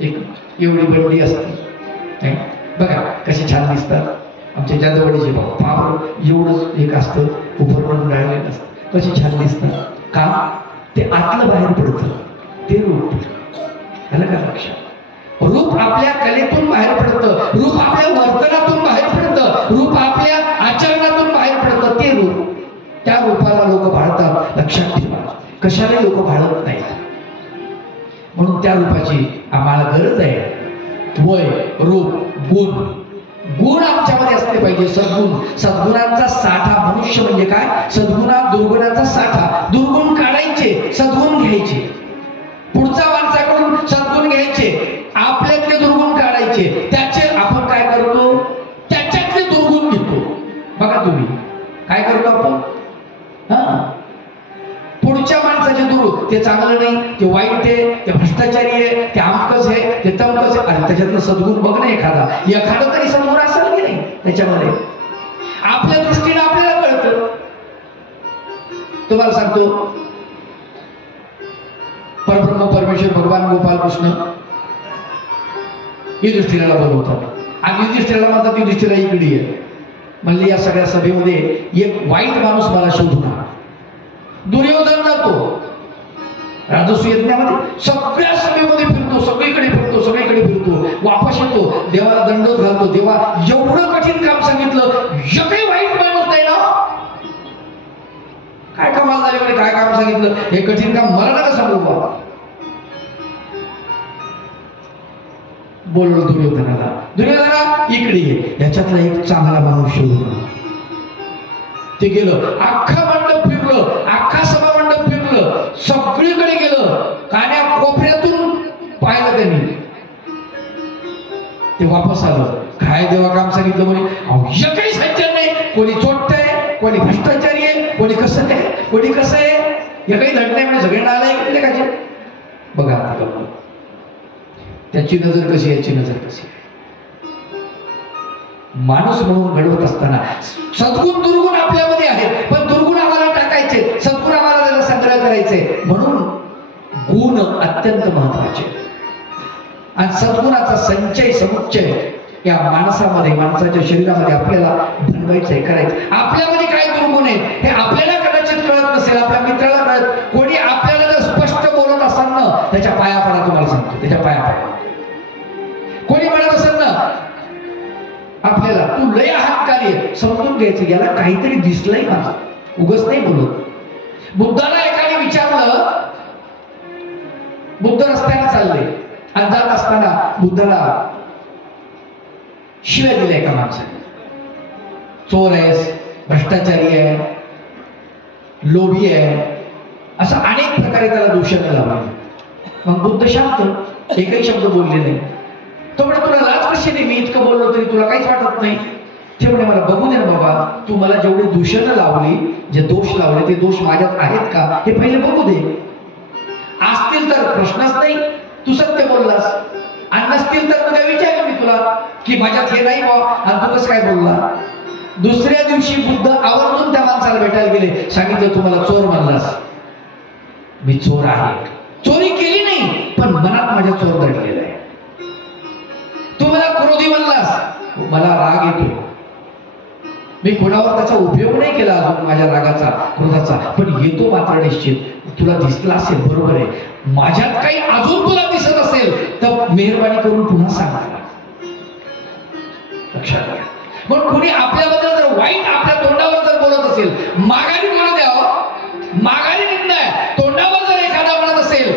एक एवढी बंडी असते. बघा कसे छान दिसतात आमच्या जादवडीचे बाबा. एवढंच एक असतं, उभं म्हणून राहिलेलं असतं, कसे छान दिसतात. का? ते आतलं बाहेर पडतं, ते रूप. आलं का लक्षात? रूप आपल्या कलेतून बाहेर पडतं, रूप आपल्या वर्तनातून बाहेर पडतं, रूप आपल्या आचरणातून बाहेर पडतं. ते रूप, त्या रूपाला लोक भाळतात. लक्षात ठेवा, कशाला लोक भाळत नाहीत. म्हणून त्या रूपाची आम्हाला गरज आहे. वय, रूप, गुण. गुण आमच्यामध्ये असले पाहिजे. सद्गुण, सद्गुणांचा साठा. मनुष्य म्हणजे काय? सद्गुणात दुर्गुणाचा साठा. दुर्गुण काढायचे, सद्गुण घ्यायचे. पुढच्या माणसाकडून सद्गुण घ्यायचे, आपल्यातले दुर्गुण काढायचे. त्याचे आपण काय करतो? त्याच्यातले दुर्गुण घेतो. बघा तुम्ही काय करतो आपण? हा, पुढच्या माणसाचे दुर्गुण, ते चांगलं नाही, ते वाईट आहे, ते भ्रष्टाचारी आहे, ते आमकच आहे, ते तमकच आहे. आणि त्याच्यातलं सद्गुण बघ ना, एखादा तरी समोर असेल की नाही त्याच्यामध्ये. आपल्या दृष्टीने आपल्याला कळतं. तुम्हाला सांगतो, परब्रह्म परमेश्वर भगवान गोपाल कृष्ण युधिष्ठिराला बोलवतात आणि युधिष्ठिराला म्हणतात, युधिष्ठिरा इकडे आहे. म्हणले या सगळ्या सभेमध्ये एक वाईट माणूस मला शोधून आला. दुर्योधन जातो राजस्व यज्ञामध्ये, सगळ्या सभेमध्ये फिरतो, सगळीकडे फिरतो, सगळीकडे फिरतो, वापस येतो, देवाला दंडोत घालतो. देवा, एवढं कठीण काम सांगितलं, एकही वाईट माणूस नाही ना? काय कमाल झाली म्हणे, काय काम सांगितलं, हे कठीण काम मला नका सांगू बाबा. बोललो दुर्योधनाला, दुर्योधना इकडे ये, याच्यातला एक चांगला माणूस शोधून. ते गेलं, अख्खा मंडप फिरलं, अख्खा सभा मंडप फिरलं, सगळीकडे गेलं, कान्या कोपऱ्यातून पाहिलं त्यांनी. ते वापस आलं. काय देवा काम सांगितलं म्हणे, एकही सज्जन नाही, कोणी चोट्ट आहे, कोणी भ्रष्टाचारी आहे, कोणी कसं आहे, कोणी कसं आहे, हे काही धड नाही म्हणजे सगळ्यांना आलंय का? बघा त्याची नजर कशी, याची नजर कशी. माणूस म्हणून घडवत असताना सद्गुण दुर्गुण आपल्यामध्ये आहेत, पण दुर्गुण आम्हाला टाकायचे, सद्गुण आम्हाला त्याला संग्रह करायचे. म्हणून गुण अत्यंत महत्वाचे आणि सद्गुणाचा संचय समुच्चय या माणसामध्ये, माणसाच्या शरीरामध्ये आपल्याला बनवायचंय, करायचं. आपल्यामध्ये काय दुर्गुण आहे हे आपल्याला कदाचित कळत नसेल, आपल्या मित्राला कळत. कोणी आपल्याला जर स्पष्ट बोलत असाल ना, त्याच्या पाया पडा. तुम्हाला सांगतो, त्याच्या पाया पडा. कोणी म्हणत असेल ना आपल्याला, तू लय अहंकारी आहे, समजून घ्यायचं, याला काहीतरी दिसलंय माझं, उगच नाही बोलत. बुद्धाला एकाने विचारलं, बुद्ध रस्त्याने चालले आणि जात असताना बुद्धाला शिव्या दिल्या एका माणसाने. चोर आहेस, भ्रष्टाचारी आहे, लोभी आहे, असं अनेक प्रकारे त्याला दूषण लावले. मग बुद्ध शांत, एकही शब्द बोलले नाही. तो म्हणे, तुला लाज कशी नाही, मी इतकं बोललो तरी तुला काहीच वाटत नाही? ते म्हणे, मला बघू दे ना बाबा, तू मला जेवढी दूषणं लावली, जे दोष लावले, ते दोष माझ्यात आहेत का हे पहिले बघू दे. असतील तर प्रश्नच नाही, तू सत्य बोललास, आणि नसतील तर उद्या विचारलं मी तुला की माझ्यात हे नाही बा, आणि तू कसं काय बोलला. दुसऱ्या दिवशी बुद्ध आवर्जून त्या माणसाला भेटायला गेले. सांगितलं, तू मला चोर म्हणलास, मी चोर आहे, चोरी केली नाही, पण मनात माझ्या चोर दडलेला आहे. तू मला क्रोधी म्हणलास, मला राग येतो. मी कोणावर त्याचा उपयोग नाही केला अजून माझ्या रागाचा क्रोधाचा, पण येतो मात्र निश्चित. तुला दिसला असेल, बरोबर आहे, माझ्यात काही अजून तुला दिसत असेल तर मेहरबानी करून पुन्हा सांग मला. लक्षात घ्या. मग कुणी आपल्याबद्दल जर वाईट आपल्या तोंडावर जर बोलत असेल, माघारी बोलू द्यावं, माघारी निंदा आहे, तोंडावर जर एखादा म्हणत असेल,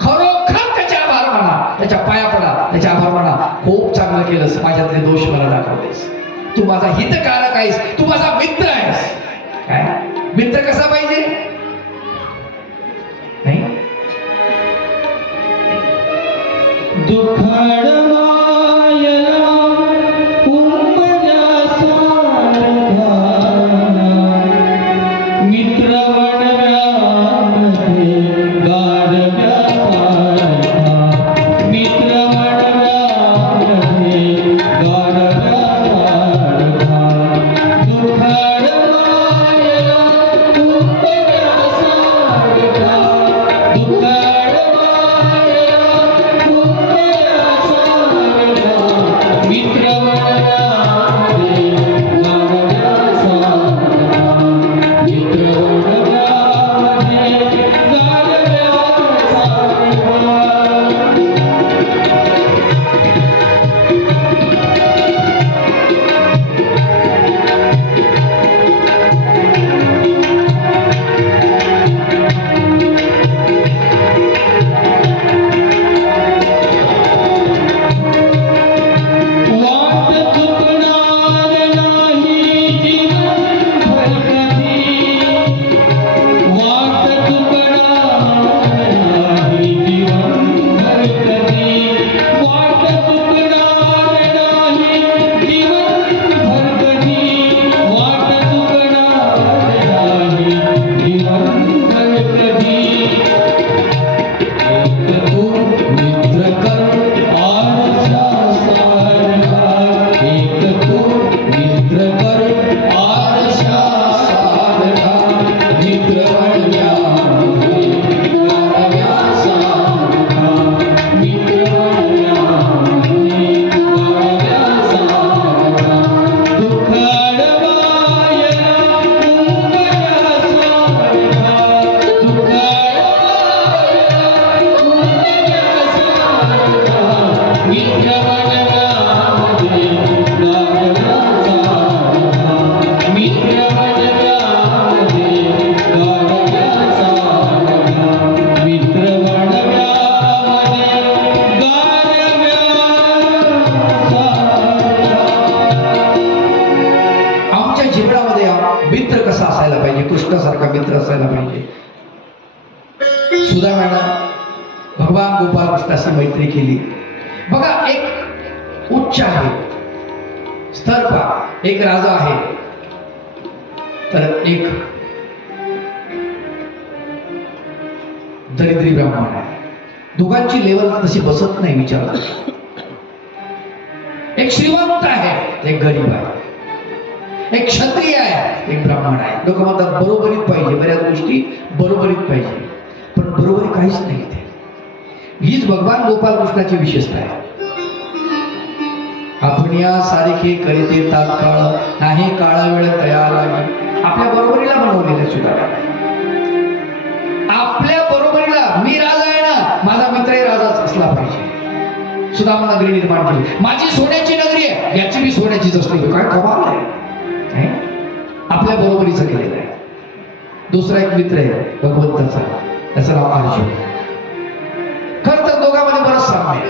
खरोखर त्याचे आभार माना, त्याच्या पाया पडा, त्याचे आभार माना. खूप चांगलं केलंस, माझ्यातले दोष मला दाखवलेस, तू माझा हितकारक आहेस, तू माझा मित्र आहेस. काय मित्र कसा पाहिजे? नाही दुःखाड मैत्री केली. बघा, एक उच्च आहे स्तर पहा, एक राजा आहे तर एक दरिद्री ब्राह्मण आहे. दोघांची लेवल तशी बसत नाही विचार. एक श्रीमंत आहे, एक गरीब आहे, एक क्षत्रिय आहे, एक ब्राह्मण आहे. लोक म्हणतात बरोबरीत पाहिजे, बऱ्याच गोष्टी बरोबरीत पाहिजे, पण बरोबरी काहीच नाही. हीच भगवान गोपाल कृष्णाची विशेषता आहे. आपण्या सारखे करीते तात्काळ, नाही काळा वेळ तयार लागे. आपल्या बरोबरीला बनवलेले सुद्धा, आपल्या बरोबरीला. मी राजा आहे ना, माझा मित्रही राजाच असला पाहिजे. सुदामा नगरी निर्माण केली. माझी सोन्याची नगरी आहे, याची मी सोन्याचीच असली. काय कमाल आहे. आपल्या बरोबरीचं केलेलं आहे. दुसरा एक मित्र आहे भगवंताचा, त्याचं नाव अर्जुन. खर तर दोघांमध्ये बरंच साम्य आहे.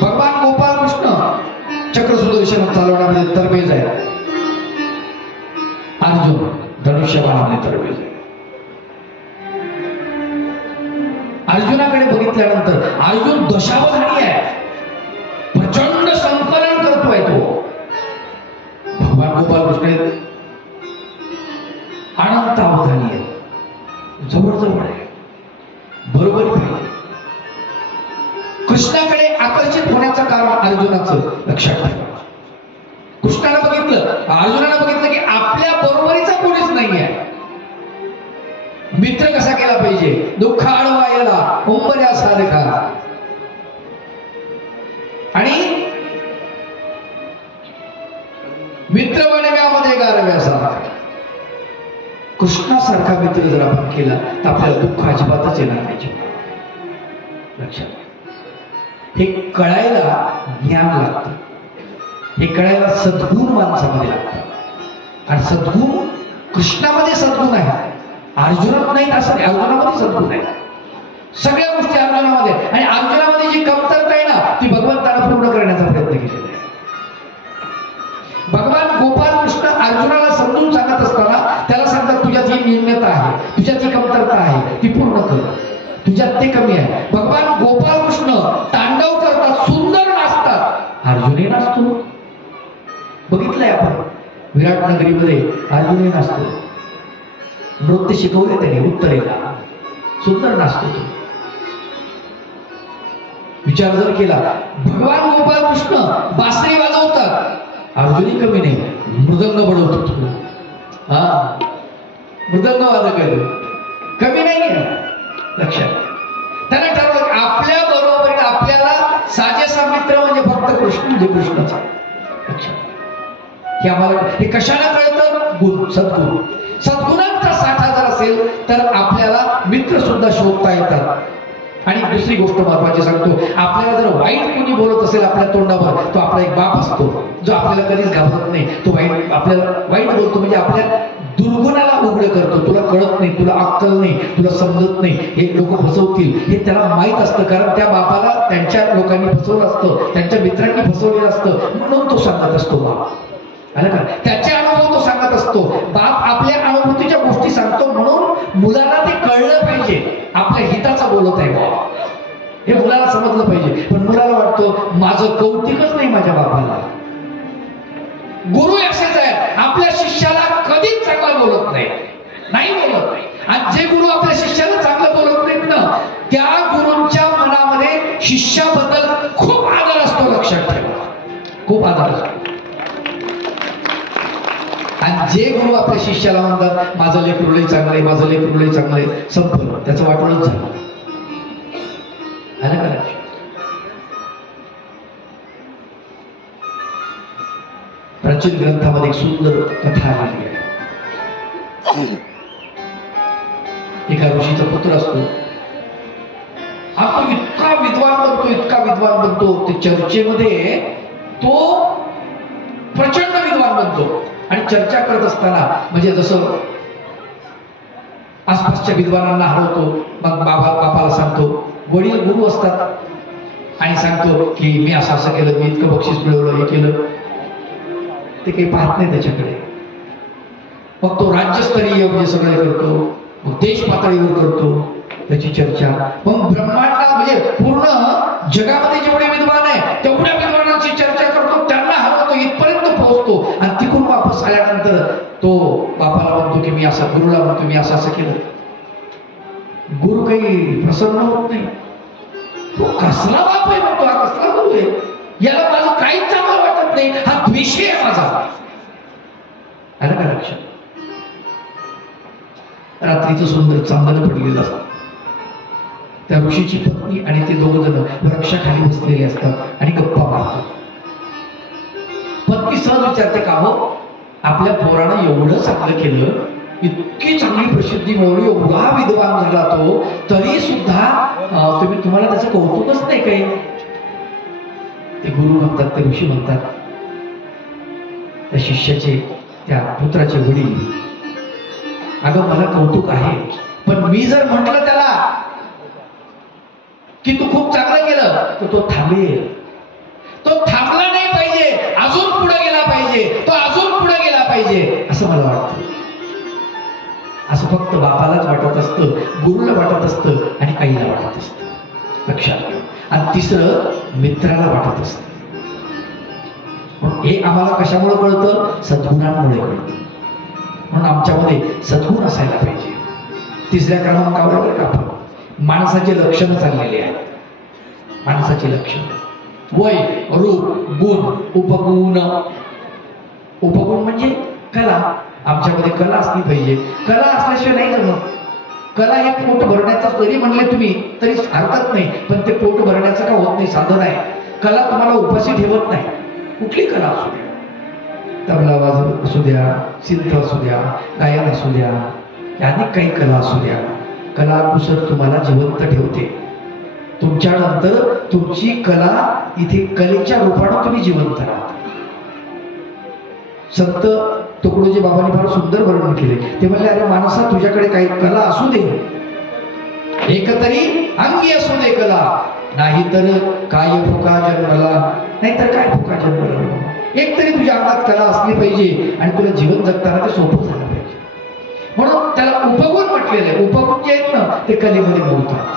भगवान गोपाल कृष्ण चक्र सुदर्शन चालवण्यामध्ये तरबेज आहे, अर्जुन धनुष्यबाणामध्ये तरबेज आहे. अर्जुनाकडे बघितल्यानंतर अर्जुन दशावधानी आहे, प्रचंड संकलन करतोय तो. भगवान गोपाल कृष्ण अनंत अवधानी आहे, जवळ आहे, बरोबर आहे. कृष्णाकडे आकर्षित होण्याचं कारण अर्जुनाचं लक्षात ठेवा. कृष्णाला बघितलं, अर्जुनाला बघितलं की आपल्या बरोबरीचा कोणीच नाही आहे. मित्र कसा केला पाहिजे? दुःख आडवा याला उंबऱ्यासारखा, आणि मित्र बनव्यामध्ये गारव्यासारखा कृष्णासारखा मित्र जर आपण केला तर आपल्याला दुःख अजिबातच येणार नाही. लक्षात हे कळायला ज्ञान लागतं, हे कळायला सद्गुण माणसामध्ये लागतात. आणि सद्गुण कृष्णामध्ये सद्गुण आहे, अर्जुनात नाही असं नाही. अर्जुनामध्ये सद्गुण आहे, सगळ्या गोष्टी अर्जुनामध्ये. आणि अर्जुनामध्ये जी कमतरता आहे ना ती भगवंताला पूर्ण करण्याचा प्रयत्न केलेला आहे. भगवान गोपाल कृष्ण अर्जुनाला समजून सांगत असताना त्याला सांगतात तुझ्यात ही न्यूनता आहे, तुझ्यात ही कमतरता आहे, ती पूर्ण कर, तुझ्यात ते कमी आहे. भगवान गोपाल कृष्ण तांडव करतात, सुंदर नाचतात, अर्जुनही नाचतो. बघितलंय आपण विराट नगरीमध्ये अर्जुनही नाचतो. नृत्य शिकवले त्याने उत्तरेला, सुंदर नाचतो तो. विचार जर केला भगवान गोपाल कृष्ण बासरी वाजवतात, अर्जुनी कमी नाही, मृदंग बडवतो. हा मृदंग वादक कमी नाही आहे. लक्षात त्याने ठरवलं आपल्या बरोबर आपल्याला साजेसा मित्र म्हणजे फक्त कृष्ण, म्हणजे कृष्णाचा. लक्षात हे आम्हाला हे कशाला कळतं? गुण, सद्गुण. सद्गुणांचा साठा जर असेल तर आपल्याला मित्र सुद्धा शोधता येतात. आणि दुसरी गोष्ट महत्वाची सांगतो, आपल्याला जर वाईट कोणी बोलत असेल आपल्या तोंडावर, तो आपला एक बाप असतो जो आपल्याला कधीच घाबरत नाही. तो वाईट आपल्याला वाईट बोलतो म्हणजे आपल्या दुर्गुणाला उघड करतो. तुला कळत नाही, तुला अक्कल नाही, तुला समजत नाही, हे लोक फसवतील हे त्याला माहित असतं. कारण त्या बापाला त्यांच्या लोकांनी फसवलं असतं, त्यांच्या मित्रांनी फसवलेलं असतं, म्हणून तो सांगत असतो बाप. आलं का? त्याचे अनुभव तो सांगत असतो. बाप आपल्या अनुभूतीच्या गोष्टी सांगतो म्हणून मुलाला ते कळलं पाहिजे आपल्या हिताचा बोलत आहे बाबा, हे मुलाला समजलं पाहिजे. पण मुलाला वाटतं माझं कौतिकच नाही माझ्या बापाला. गुरु असेच आहे, आपल्या शिष्याला कधीच चांगलं बोलत नाही, नाही बोलत नाही. आणि जे गुरु आपल्या शिष्याला चांगलं बोलत नाहीत ना त्या गुरूंच्या मनामध्ये शिष्याबद्दल खूप आदर असतो. लक्षात ठेवा, खूप आदर असतो. आणि जे गुरु आपल्या शिष्याला म्हणतात माझं लेकरू लय चांगलं आहे, माझं लेकरू लय चांगलं आहे, संपलं, त्याचं वाटोळच झालं. आलं का? प्राचीन ग्रंथामध्ये एक सुंदर कथा आलेली आहे. एका ऋषीचा पुत्र असतो, आपण इतका विद्वान बनतो, इतका विद्वान बनतो, ते चर्चेमध्ये तो प्रचंड विद्वान बनतो. आणि चर्चा करत असताना म्हणजे जसं आसपासच्या विद्वानांना हरवतो, मग बापाला सांगतो. वडील गुरु असतात आणि सांगतो की मी असं असं केलं, मी इतकं बक्षीस मिळवलं, हे केलं. ते काही पाहत नाही त्याच्याकडे. मग तो राज्यस्तरीय म्हणजे सगळे करतो, मग देश पातळीवर करतो त्याची चर्चा. मग ब्रह्मांडा म्हणजे पूर्ण जगामध्ये जेवढे विद्वान आहे तेवढ्या विद्वानांची चर्चा करतो, त्यांना हरवतो, इथपर्यंत पोहोचतो. आणि तिकडून वापस आल्यानंतर तो बापाला म्हणतो की मी असं, गुरुला म्हणतो मी असं असं केलं. गुरु काही प्रसन्न होत नाही. तो कसला बाप आहे म्हणतो, हा कसला गुरु आहे, याला माझं काहीच चांगलं वाटत नाही, हा द्वेषी आहे माझा. आलं का लक्षात? रात्रीचं सुंदर चांदणं पडलेलं असतं. त्या ऋषीची पत्नी आणि ते दोघ जण वृक्षाखाली बसलेले असतात आणि गप्पा मारतात. पत्नी सहज विचारते का हो आपल्या पोरानं एवढं चांगलं केलं, इतकी चांगली प्रसिद्धी मिळवली, एवढा विद्वान झाला तो, तरी सुद्धा तुम्हाला त्याचं कौतुकच नाही काही. ते गुरु म्हणतात, ते ऋषी म्हणतात, त्या शिष्याचे त्या पुत्राचे वडील, अगं मला कौतुक आहे, पण मी जर म्हटलं त्याला की तू खूप चांगलं केलं तर तो थांबेल. तो थांबला नाही पाहिजे, अजून पुढे गेला पाहिजे, तो अजून पुढे गेला पाहिजे असं मला वाटतं. असं फक्त बापालाच वाटत असतं, गुरुला वाटत असतं आणि आईला वाटत असतं. लक्षात घ्या. आणि तिसरं मित्राला वाटत असतं. हे आम्हाला कशामुळे कळतं? सद्गुणांमुळे कळतं. म्हणून आमच्यामध्ये सद्गुण असायला पाहिजे. तिसऱ्या क्रमांकावर का आपण माणसाचे लक्षण चाललेले आहेत. माणसाचे लक्षण वय, रूप, गुण, उपगुण. उपगुण म्हणजे कला. आमच्यामध्ये कला असली पाहिजे. कला असल्याशिवाय नाही जमत. कला हे पोट भरण्याचं जरी म्हणले तुम्ही तरी हरकत नाही, पण ते पोट भरण्याचं का होत नाही, साधन आहे. कला तुम्हाला उपाशी ठेवत नाही. कुठली कला असू द्या, तबला वाजवत असू द्या, सिंथ असू द्या, गायन असू द्या, अनेक काही कला असू द्या, कला कुसर तुम्हाला जिवंत ठेवते. तुमच्यानंतर तुमची कला इथे कलेच्या रूपाने तुम्ही जिवंत राहता. संत तुकडोजी बाबांनी फार सुंदर वर्णन केले. ते म्हणले, अरे माणसा, तुझ्याकडे काही कला असू दे, एकतरी अंगी असू दे कला, नाहीतर काय फुका जन्मला, नाहीतर काय फुका जन्मला. एक तरी तुझ्या अंगात कला असली पाहिजे आणि तुला जीवन जगताना ते सोपं झालं पाहिजे. म्हणून त्याला उपगुण म्हटलेलं आहे. उपगुण जे आहेत ना ते कलेमध्ये मोडतात.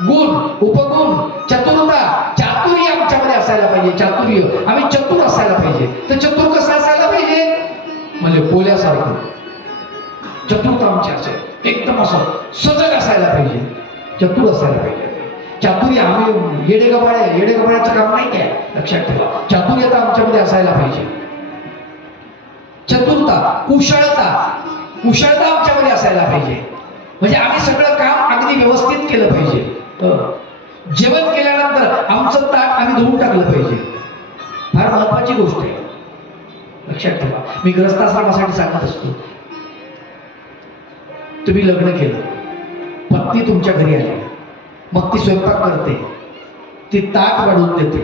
गुण, उपगुण, चतुरता, चातुर्य आमच्यामध्ये असायला पाहिजे. चातुर्य, आम्ही चतुर असायला पाहिजे. तर चतुर कसं असायला पाहिजे म्हणजे पोल्यासारखं चतुरता आमची असेल, एकदम असं सजग असायला पाहिजे, चतुर असायला पाहिजे. चातुर्य, आम्ही येडेगबाळ्याचं काम नाही काय, लक्षात ठेवा. चातुर्यता आमच्यामध्ये असायला पाहिजे. चतुरता, कुशळता आमच्यामध्ये असायला पाहिजे. म्हणजे आम्ही सगळं काम अगदी व्यवस्थित केलं पाहिजे. जेवण केल्यानंतर आमचं ताट आम्ही धुवून टाकलं पाहिजे. फार महत्वाची गोष्ट आहे, लक्षात ठेवा. मी ग्रस्ताश्रमासाठी सांगत असतो. तुम्ही लग्न केलं, पत्नी तुमच्या घरी आली, मग ती स्वयंपाक करते, ती ताट वाढवून देते,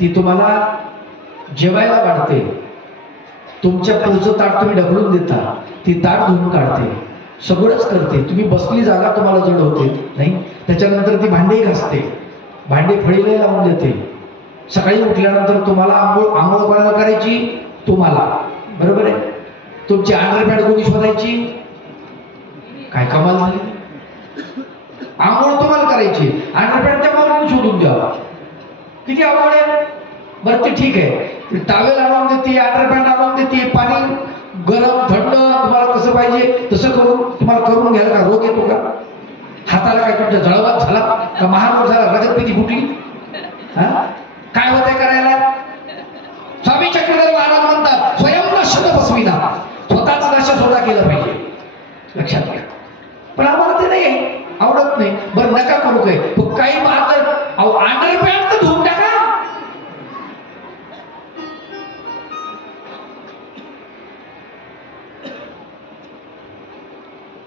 ती तुम्हाला जेवायला वाढते, तुमच्या पुढचं ताट तुम्ही ढकलून देता, ती ताट धुवून काढते, सगळंच करते. तुम्ही बसली जागा तुम्हाला जड होते नाही. त्याच्यानंतर ती भांडी घासते, भांडी फळीला लावून देते. सकाळी उठल्यानंतर तुम्हाला आंघोळ कोणाला करायची, तुम्हाला, बरोबर आहे. तुमची अंडरपॅड कोणी शोधायची, काय कमाल झाली. आंघोळ तुम्हाला करायची, अंडरपॅड त्या मावळ्याने शोधून द्यावा, किती आवड आहे. बरं, ते ठीक आहे. टावेल आणून देते, अंडरपॅड आणून देते, पाणी गरम थंड तुम्हाला कसं पाहिजे तसं करून तुम्हाला करून घ्यायला का रोग येतो का? हाताला काय तुमच्या जळवात झाला का, महारोग झाला, रगतपेशी फुटली, काय होतंय करायला? स्वामी चक्रधर महाराज म्हणतात, स्वयं नश्यत बसविना, स्वतःच नश्य स्वतः केलं पाहिजे, लक्षात घ्या. पण आम्हाला ते नाही आवडत नाही. बरं, नका करू काय, काही अंडरपॅड तर धुवून टाका.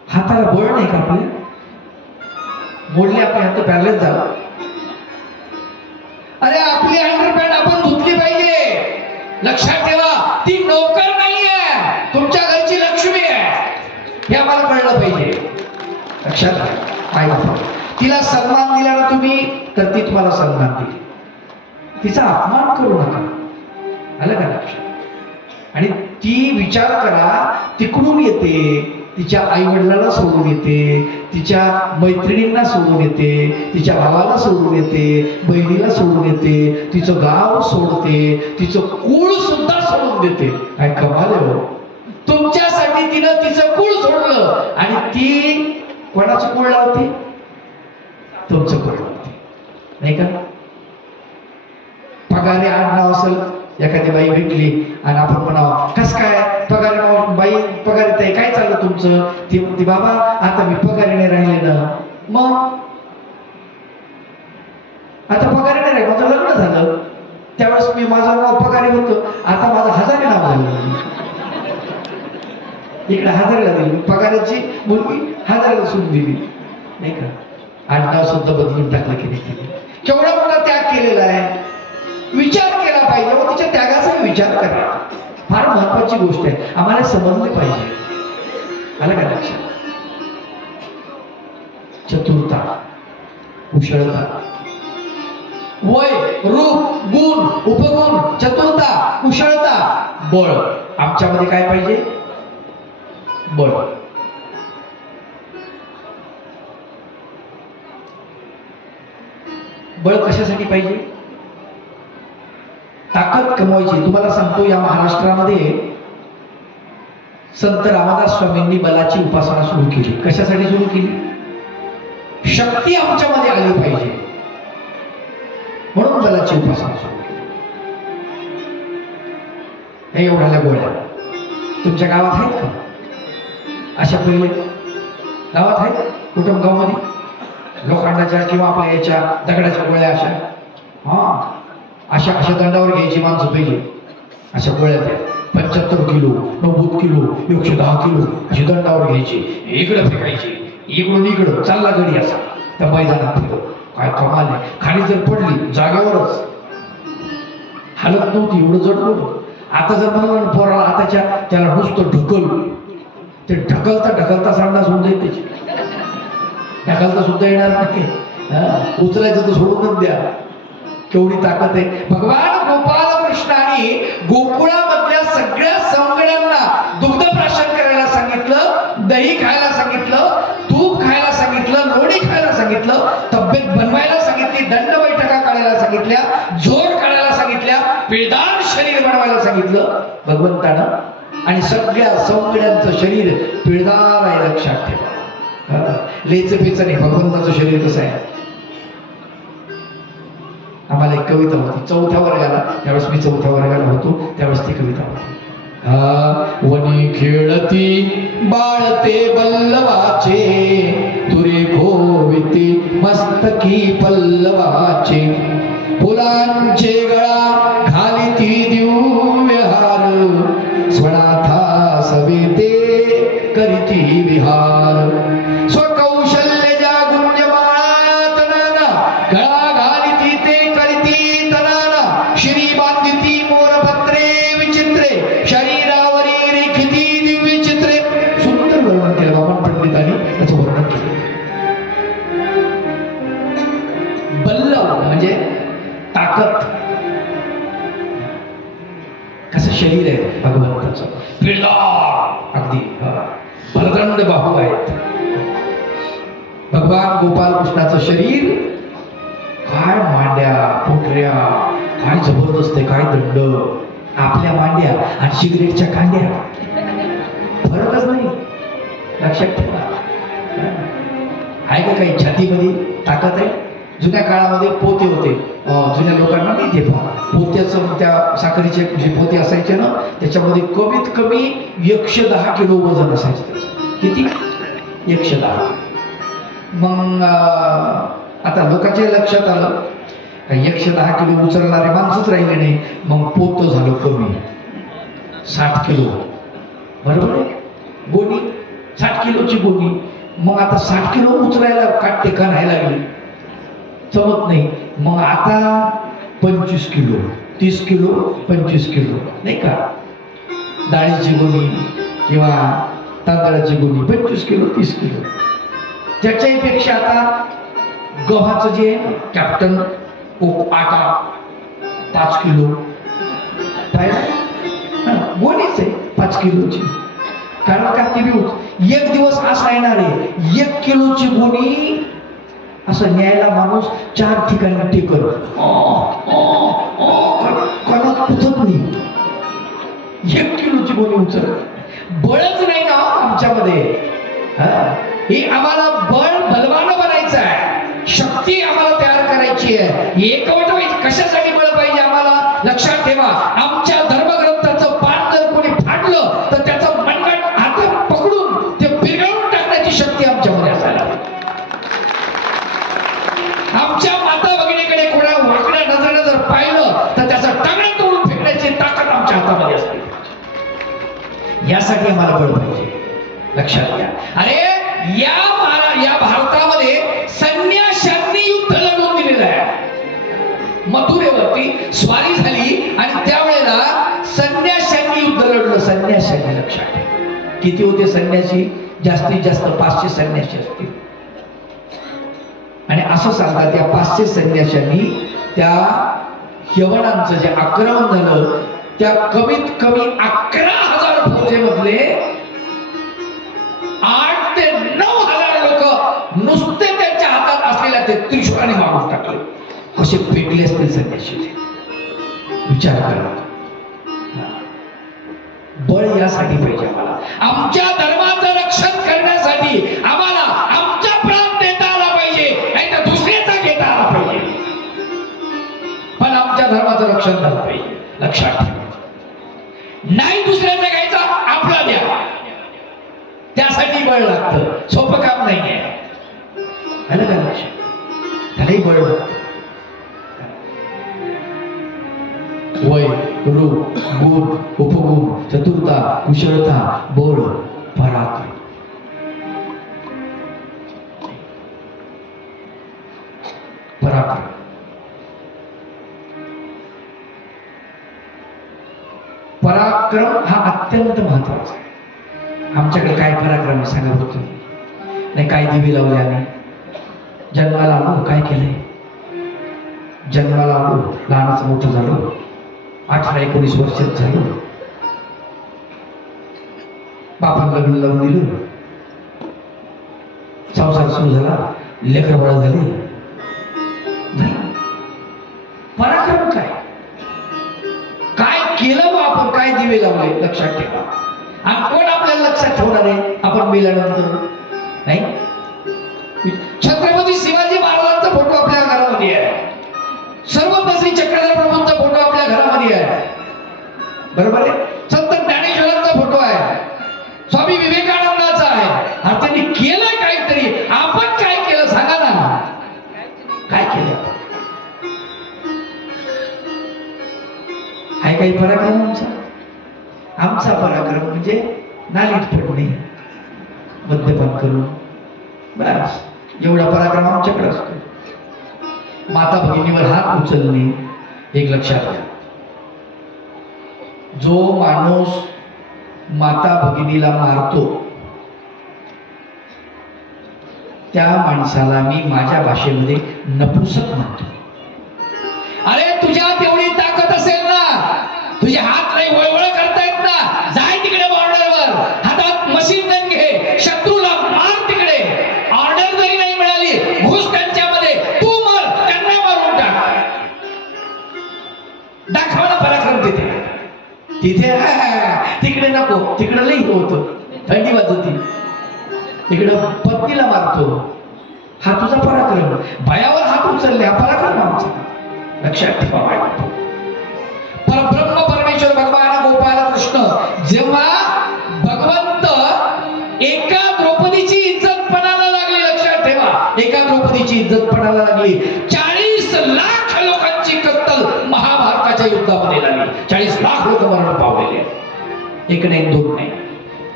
हाताला बळ नाही का आपल्या, मोडले आपण हात पॅरलेच झाला. अरे आपली अंडरपॅड आपण धुतली पाहिजे, लक्षात ठेवा. ती नोकर नाहीये, तुमच्या घरची लक्ष्मी आहे, हे आम्हाला कळलं पाहिजे, लक्षात काय. तिला सन्मान दिला ना तुम्ही तर ती तुम्हाला सन्मान दिली. तिचा अपमान करू नका, आलं का लक्षात. आणि ती विचार करा, तिकडून येते, तिच्या आई वडिलांना सोडून येते, तिच्या मैत्रिणींना सोडून येते, तिच्या भावाला सोडून येते, बहिणीला सोडून येते, तिचं गाव सोडते, तिचं कुळ सुद्धा सोडून देते. काय कमाल आहे हो. तुमच्यासाठी तिनं तिचं कुळ सोडलं आणि ती कोणाचं कुळ लावते, तुमचं कुळ लावते, नाही का. पगारी आडनाव असेल, एखादी बाई भेटली आणि आपण म्हणावं, कस काय पगारी नाव, बाई पगारी ताई काय चाललं तुमचं? ती म्हणते, बाबा आता मी पगारीने राहिले ना. मग आता पगारी नाही राहिले, माझं लग्न झालं, त्यावेळेस मी माझं नाव पगारी होतं, आता माझं हजारी नाव झालं. इकडे हजारीला दिली, पगाराची मुलगी हजारीला सोडून दिली, नाही का. आडनाव सुद्धा बदलून टाकलं की नाही. केवढा मोठा त्याग केलेला आहे. विचार केला पाहिजे व तिच्या त्यागाचा विचार करा. फार महत्वाची गोष्ट आहे, आम्हाला समजले पाहिजे, आलं का लक्षात. चतुरता, कुशळता, वय, रूप, गुण, उपगुण, चतुरता, कुशळता, बळ. आमच्यामध्ये काय पाहिजे, बळ. बळ कशासाठी पाहिजे, ताकद कमवायची. तुम्हाला सांगतो, या महाराष्ट्रामध्ये संत रामदास स्वामींनी बलाची उपासना सुरू केली. कशासाठी सुरू केली, शक्ती आमच्यामध्ये आली पाहिजे म्हणून बलाची उपासना सुरू केली. हे एवढ्या गोळ्या तुमच्या गावात आहेत का? अशा पहिले गावात आहेत, कुटुंब गावामध्ये लोखंडाच्या किंवा आपल्या याच्या दगडाच्या गोळ्या अशा अशा अशा दंडावर घ्यायची माणसं पाहिजे. अशा गोळ्या त्या 75 किलो 90 किलो 110 किलो अशी दंडावर घ्यायची, इकडं फेकायची, इकडून इकडं चालला गडी असा त्या मैदानात फिरत. काय कमाल आहे. खाली जर पडली जागेवरच हालत नव्हती, एवढं जड नव्हतं. आता जर म्हणलं पोराला आताच्या त्याला नुसतं ढकल, ते ढकलता ढकलता संडास होऊन जाईल त्याची, ढकलता सुद्धा येणार नाही. उचलायचं तर सोडूनच द्या. केवढी ताकद आहे. भगवान गोपाल कृष्णाने गोकुळामधल्या सगळ्या सवंगड्यांना दुग्धप्राशन करायला सांगितलं, दही खायला सांगितलं, तूप खायला सांगितलं, लोणी खायला सांगितलं, तब्येत बनवायला सांगितली, दंड बैठका काढायला सांगितल्या, जोर काढायला सांगितल्या, पिळदार शरीर बनवायला सांगितलं भगवंतानं. आणि सगळ्या सवंगड्यांचं शरीर पिळदार आहे, लक्षात ठेवा. लेच पेच नाही. भगवंताचं शरीर कसं आहे. आम्हाला एक कविता होती 4थ्या वर्गाला, त्यावेळेस मी 4थ्या वर्गाला होतो, त्यावेळेस ती कविता होती. वनी खेळती बाळते बल्लवाचे, तुरे गोविती मस्तकी पल्लवाचे, फुलांचे गळा घालिती दिव्यहार, स्वनाथा सवेते करीती विहार, स्वकौशल्य ज्या गुंजमाळात नाना, गळा घालिती ते करीती तनाना, श्री बांधिती मोरपत्रे विचित्रे, शरीरावरी रेखिती दिव्य चित्रे. सुंदर वर्णन केलं बाबा पंडितांनी, त्याचं वर्णन केलं. बल्लव म्हणजे ताकद. कसं शरीर आहे भगवंताचं, पिळदार अगदी बलदंड बाहू आहेत. भगवान गोपाल कृष्णाचं शरीर, काय मांड्या पोटऱ्या, काय जबरदस्त आहे, काय दंड. आपल्या मांड्या आणि सिगरेटच्या कांड्या फरकच नाही, लक्षात ठेवा. आहे का काही छातीमध्ये ताकद आहे. जुन्या काळामध्ये पोते होते, जुन्या लोकांना माहिती आहे पहा, पोत्याचं त्या साखरेचे जे पोते असायचे ना, त्याच्यामध्ये कमीत कमी 110 किलो वजन असायचं त्याचं. किती? 110. मग आता लोकांच्या लक्षात आलं 110 किलो उचलणारे माणसंच राहिले नाही. मग पोत झालं कमी, 60 किलो. बरोबर आहे. गोणी 60 किलोची गोणी. मग आता 60 किलो उचलायला काटते का नाही लागली, जमत नाही. मग आता 25 किलो 30 किलो 25 किलो नाही का. डाळीची गोणी किंवा तांदळाची गोणी 25 किलो 30 किलो. त्याच्याही पेक्षा आता गव्हाचं जे कॅप्टन आटा 5 किलो गोणीच आहे 5 किलोची. कारण का ती एक दिवस असा येणार आहे 1 किलोची गोणी असं न्यायला माणूस 4 ठिकाणी टेकल, कोणाला पुथत नाही. 1 किलोची गोणी उचल. बळच नाही ना आमच्यामध्ये. हे आम्हाला बळ बलवान बनायचं आहे, शक्ती आम्हाला तयार करायची आहे. एकवट व्हायची. कशासाठी बळ पाहिजे आम्हाला, लक्षात ठेवा. आमच्या धर्मग्रंथाचं पान जर कोणी फाडलं तर त्याचं मनगट हातात पकडून ते पिरगळून टाकण्याची शक्ती आमच्यामध्ये असायला. आमच्या माता भगिनीकडे कोणा वाकड्या नजरेनं जर पाहिलं तर त्याचा टांगडा तोडून फेकण्याची ताकद आमच्या हातामध्ये असते. यासाठी आम्हाला बळ पाहिजे, लक्षात घ्या. अरे या भारतामध्ये संन्याशांनी युद्ध लढवून दिलेलं आहे. मथुरेवरती स्वारी झाली आणि त्यावेळेला संन्याशांनी युद्ध लढलं. संन्याशांनी, लक्षात ठेवा. किती होते संन्यासी? जास्तीत जास्त 500 संन्यासी असतील. आणि असं सांगतात त्या 500 संन्याशांनी त्या यवनांचं जे आक्रमण झालं त्या कमीत कमी 11,000 फौजेमधले 8 ते 9,000 लोक नुसते त्यांच्या हातात असलेल्या ते त्रिशूळाने मारून टाकले. कसे पेटले असतील संन्याशी, विचार करा. बळ यासाठी पाहिजे आम्हाला, आमच्या धर्माचं रक्षण करण्यासाठी आम्हाला आमचा प्राण देता आला पाहिजे, नाही तर दुसऱ्याचा घेता आला पाहिजे. पण आमच्या धर्माचं रक्षण झालं पाहिजे, लक्षात ठेवा. नाही दुसऱ्याचा घ्यायचा, आपला द्या. त्यासाठी बळ लागतं, सोपं काम नाहीये. आलं का लक्षात? त्यालाही बळ लागतं. वय, रूप, गुण, उपगुण, चतुरता, कुशलता, बळ, पराक्रम. पराक्रम. पराक्रम हा अत्यंत महत्वाचा आहे. आमच्याकडे काय पराक्रम सांगत होतो नाही. काय दिवे लावले आम्ही, जन्माला आलो काय केलंय, जन्माला आलो लहानच मोठं झालो, 18-19 वर्षात झालो, बापाला लग्न लावून दिलं, संसार सुरू झाला, लेकरं बाळ झाली. पराक्रम काय, काय केलं व आपण, काय दिवे लावले लक्षात ठेवा. आणि कोण आपल्याला लक्षात ठेवणार आहे आपण मेल्यानंतर नाही. छत्रपती शिवाजी महाराजांचा फोटो आपल्या घरामध्ये आहे, सर्वज्ञ चक्रधर प्रभूंचा फोटो आपल्या घरामध्ये आहे, बरोबर आहे. संत ज्ञानेश्वरांचा फोटो आहे, स्वामी विवेकानंदाचा आहे. आणि त्यांनी केलं काहीतरी, आपण काय केलं सांगा ना, काय केलं आहे. काही पराक्रम आमचा, आमचा पराक्रम म्हणजे नालीत पडणे, मद्यपान करून, बस एवढा पराक्रम आमच्याकडे असतो. माता भगिनीवर हात उचलणे, एक लक्षात घ्या. जो माणूस माता भगिनीला मारतो त्या माणसाला मी माझ्या भाषेमध्ये नपुसक म्हणतो. अरे तुझ्यात एवढी ताकद असेल ना, तुझे हात नाही वळवळ करतायत ना, जाय तिकडे बॉर्डरवर, हातात मशीन गन घे, शत्रूला मार तिकडे. ऑर्डर जरी नाही मिळाली, घुस त्यांच्यामध्ये, तू मर, त्यांना मारून टाक. दाखवा ना पराक्रम तिथे. तिथे तिकडे नको, तिकडे लई होतं, थंडी वाजती, तिकडं पत्नीला मारतो, हा तुझा पराक्रम. भयावर हात उचलले, हा पराक्रम आमचा. लक्षात ठेवा. परब्रह्म परमेश्वर भगवान गोपाल कृष्ण जेव्हा भगवंत एका द्रौपदीची इज्जत पणाला लागली, लक्षात ठेवा, एका द्रौपदीची इज्जत पणाला लागली. 40 लाख लोकांची कत्तल महाभारताच्या युद्धामध्ये झाली. 40 लाख लोक मरण पावलेले, एक नाही दोन नाही,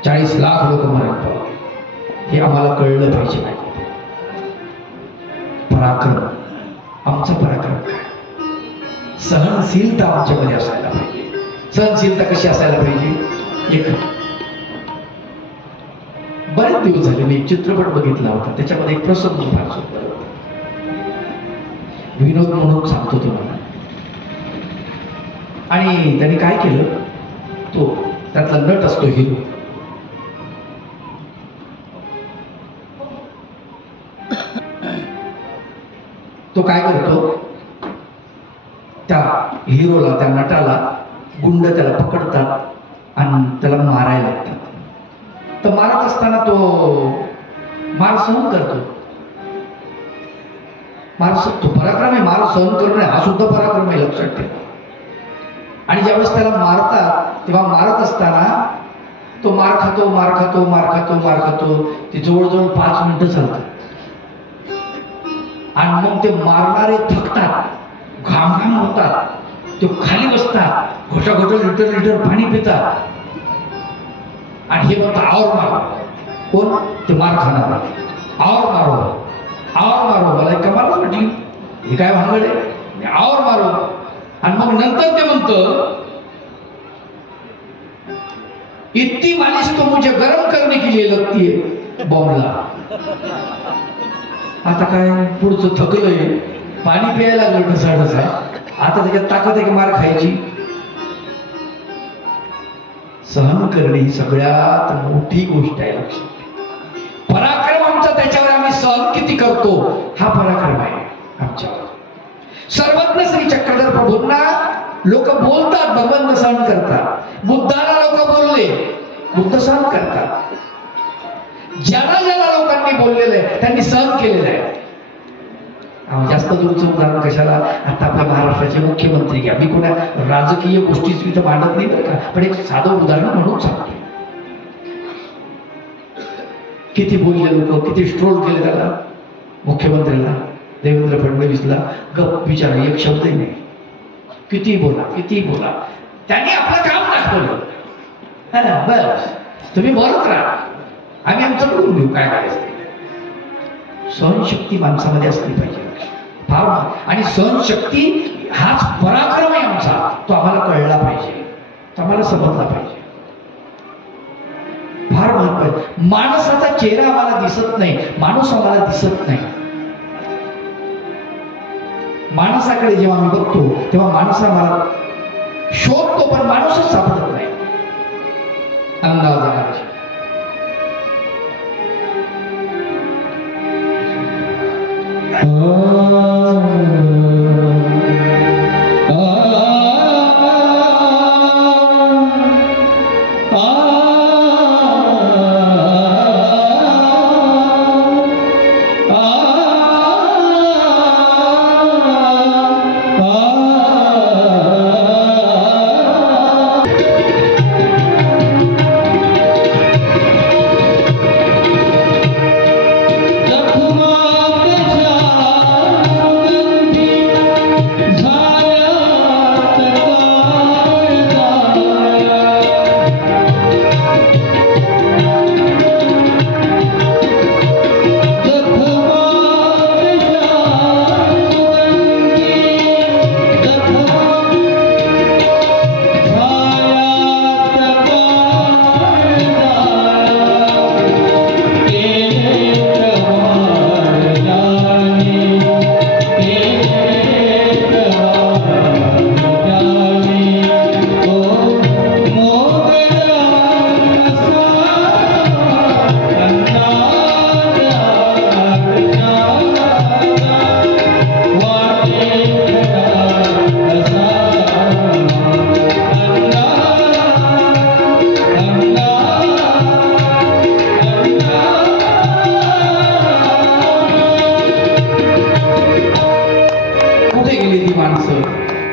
40 लाख लोक मरण पावले. हे आम्हाला कळलं पाहिजे. पराक्रम, आमचा पराक्रम काय, सहनशीलता आमच्यामध्ये असायला पाहिजे. सहनशीलता कशी असायला पाहिजे. एक बरेच दिवस झाले मी चित्रपट बघितला होता, त्याच्यामध्ये एक प्रसंग फार सुंदर होता. विनोद म्हणून सांगतो तुम्हाला. आणि त्यांनी काय केलं, तो त्यातला नट असतो हिरो, तो काय करतो, त्या हिरोला, त्या नटाला गुंड त्याला पकडतात आणि त्याला मारायला लागतात. तर मारत असताना तो मार सहन करतो. तो पराक्रम आहे, मार सहन करणं हा सुद्धा पराक्रम आहे, लक्षात ठेवा. आणि ज्यावेळेस त्याला मारतात तेव्हा मारत असताना तो मार खातो, मार खातो, मार खातो, मार खातो. ते जवळजवळ 5 मिनिटं चालतात. आणि मग ते मारणारे थकतात, घाम होतात, ते खाली बसतात, घोटा लिटर पाणी पितात. आणि हे म्हणतात और मारो. कोण, ते मार खाणार, और मारो, और मारो. मला एक कमालच वाटली, हे काय भांगड आहे, और मारो. आणि मग नंतर ते म्हणतं, इतनी मालिश तो मुझे गरम करने के लिए लगती है बॉम्बला. आता काय पुढचं थकलंय, पाणी प्यायला लागलं ढसाढसा, आता त्याच्यात ताकद आहे की मार खायची. सहन करणे ही सगळ्यात मोठी गोष्ट आहे, लक्षात. पराक्रम आमचा त्याच्यावर आम्ही सहन किती करतो, हा पराक्रम आहे आमच्यावर. सर्वज्ञ श्री चक्रधर प्रभूंना लोक बोलतात, भगवंत सहन करतात. बुद्धाला लोक बोलले, बुद्ध सहन करतात. ज्याला ज्याला लोकांनी बोललेलं आहे त्यांनी सहन केलेलं आहे. जास्त दूरचं उदाहरण कशाला, आता आपल्या महाराष्ट्राचे मुख्यमंत्री घ्या. मी कोणा राजकीय गोष्टीच इथं मांडत नाही बरं का, पण एक साधं उदाहरण म्हणून सांगतो. किती बोलले लोक, किती स्ट्रोल केले त्याला, मुख्यमंत्र्याला, देवेंद्र फडणवीसला. गप्प विचार, एक शब्दही नाही. किती बोला किती बोला, त्यांनी आपलं काम दाखवलं. हा ना, बस तुम्ही बोलत राहा, आम्ही आमचं करून घेऊ काय करायचं ते. सहनशक्ती माणसामध्ये असली पाहिजे फार. आणि सहनशक्ती हाच पराक्रम आहे आमचा, तो आम्हाला कळला पाहिजे, तो आम्हाला समजला पाहिजे. फार महत्वाचं. माणसाचा चेहरा आम्हाला दिसत नाही, माणूस आम्हाला दिसत नाही. माणसाकडे जेव्हा आम्ही बघतो तेव्हा माणूस आम्हाला शोधतो, पण माणूसच सापडत नाही. अंदाज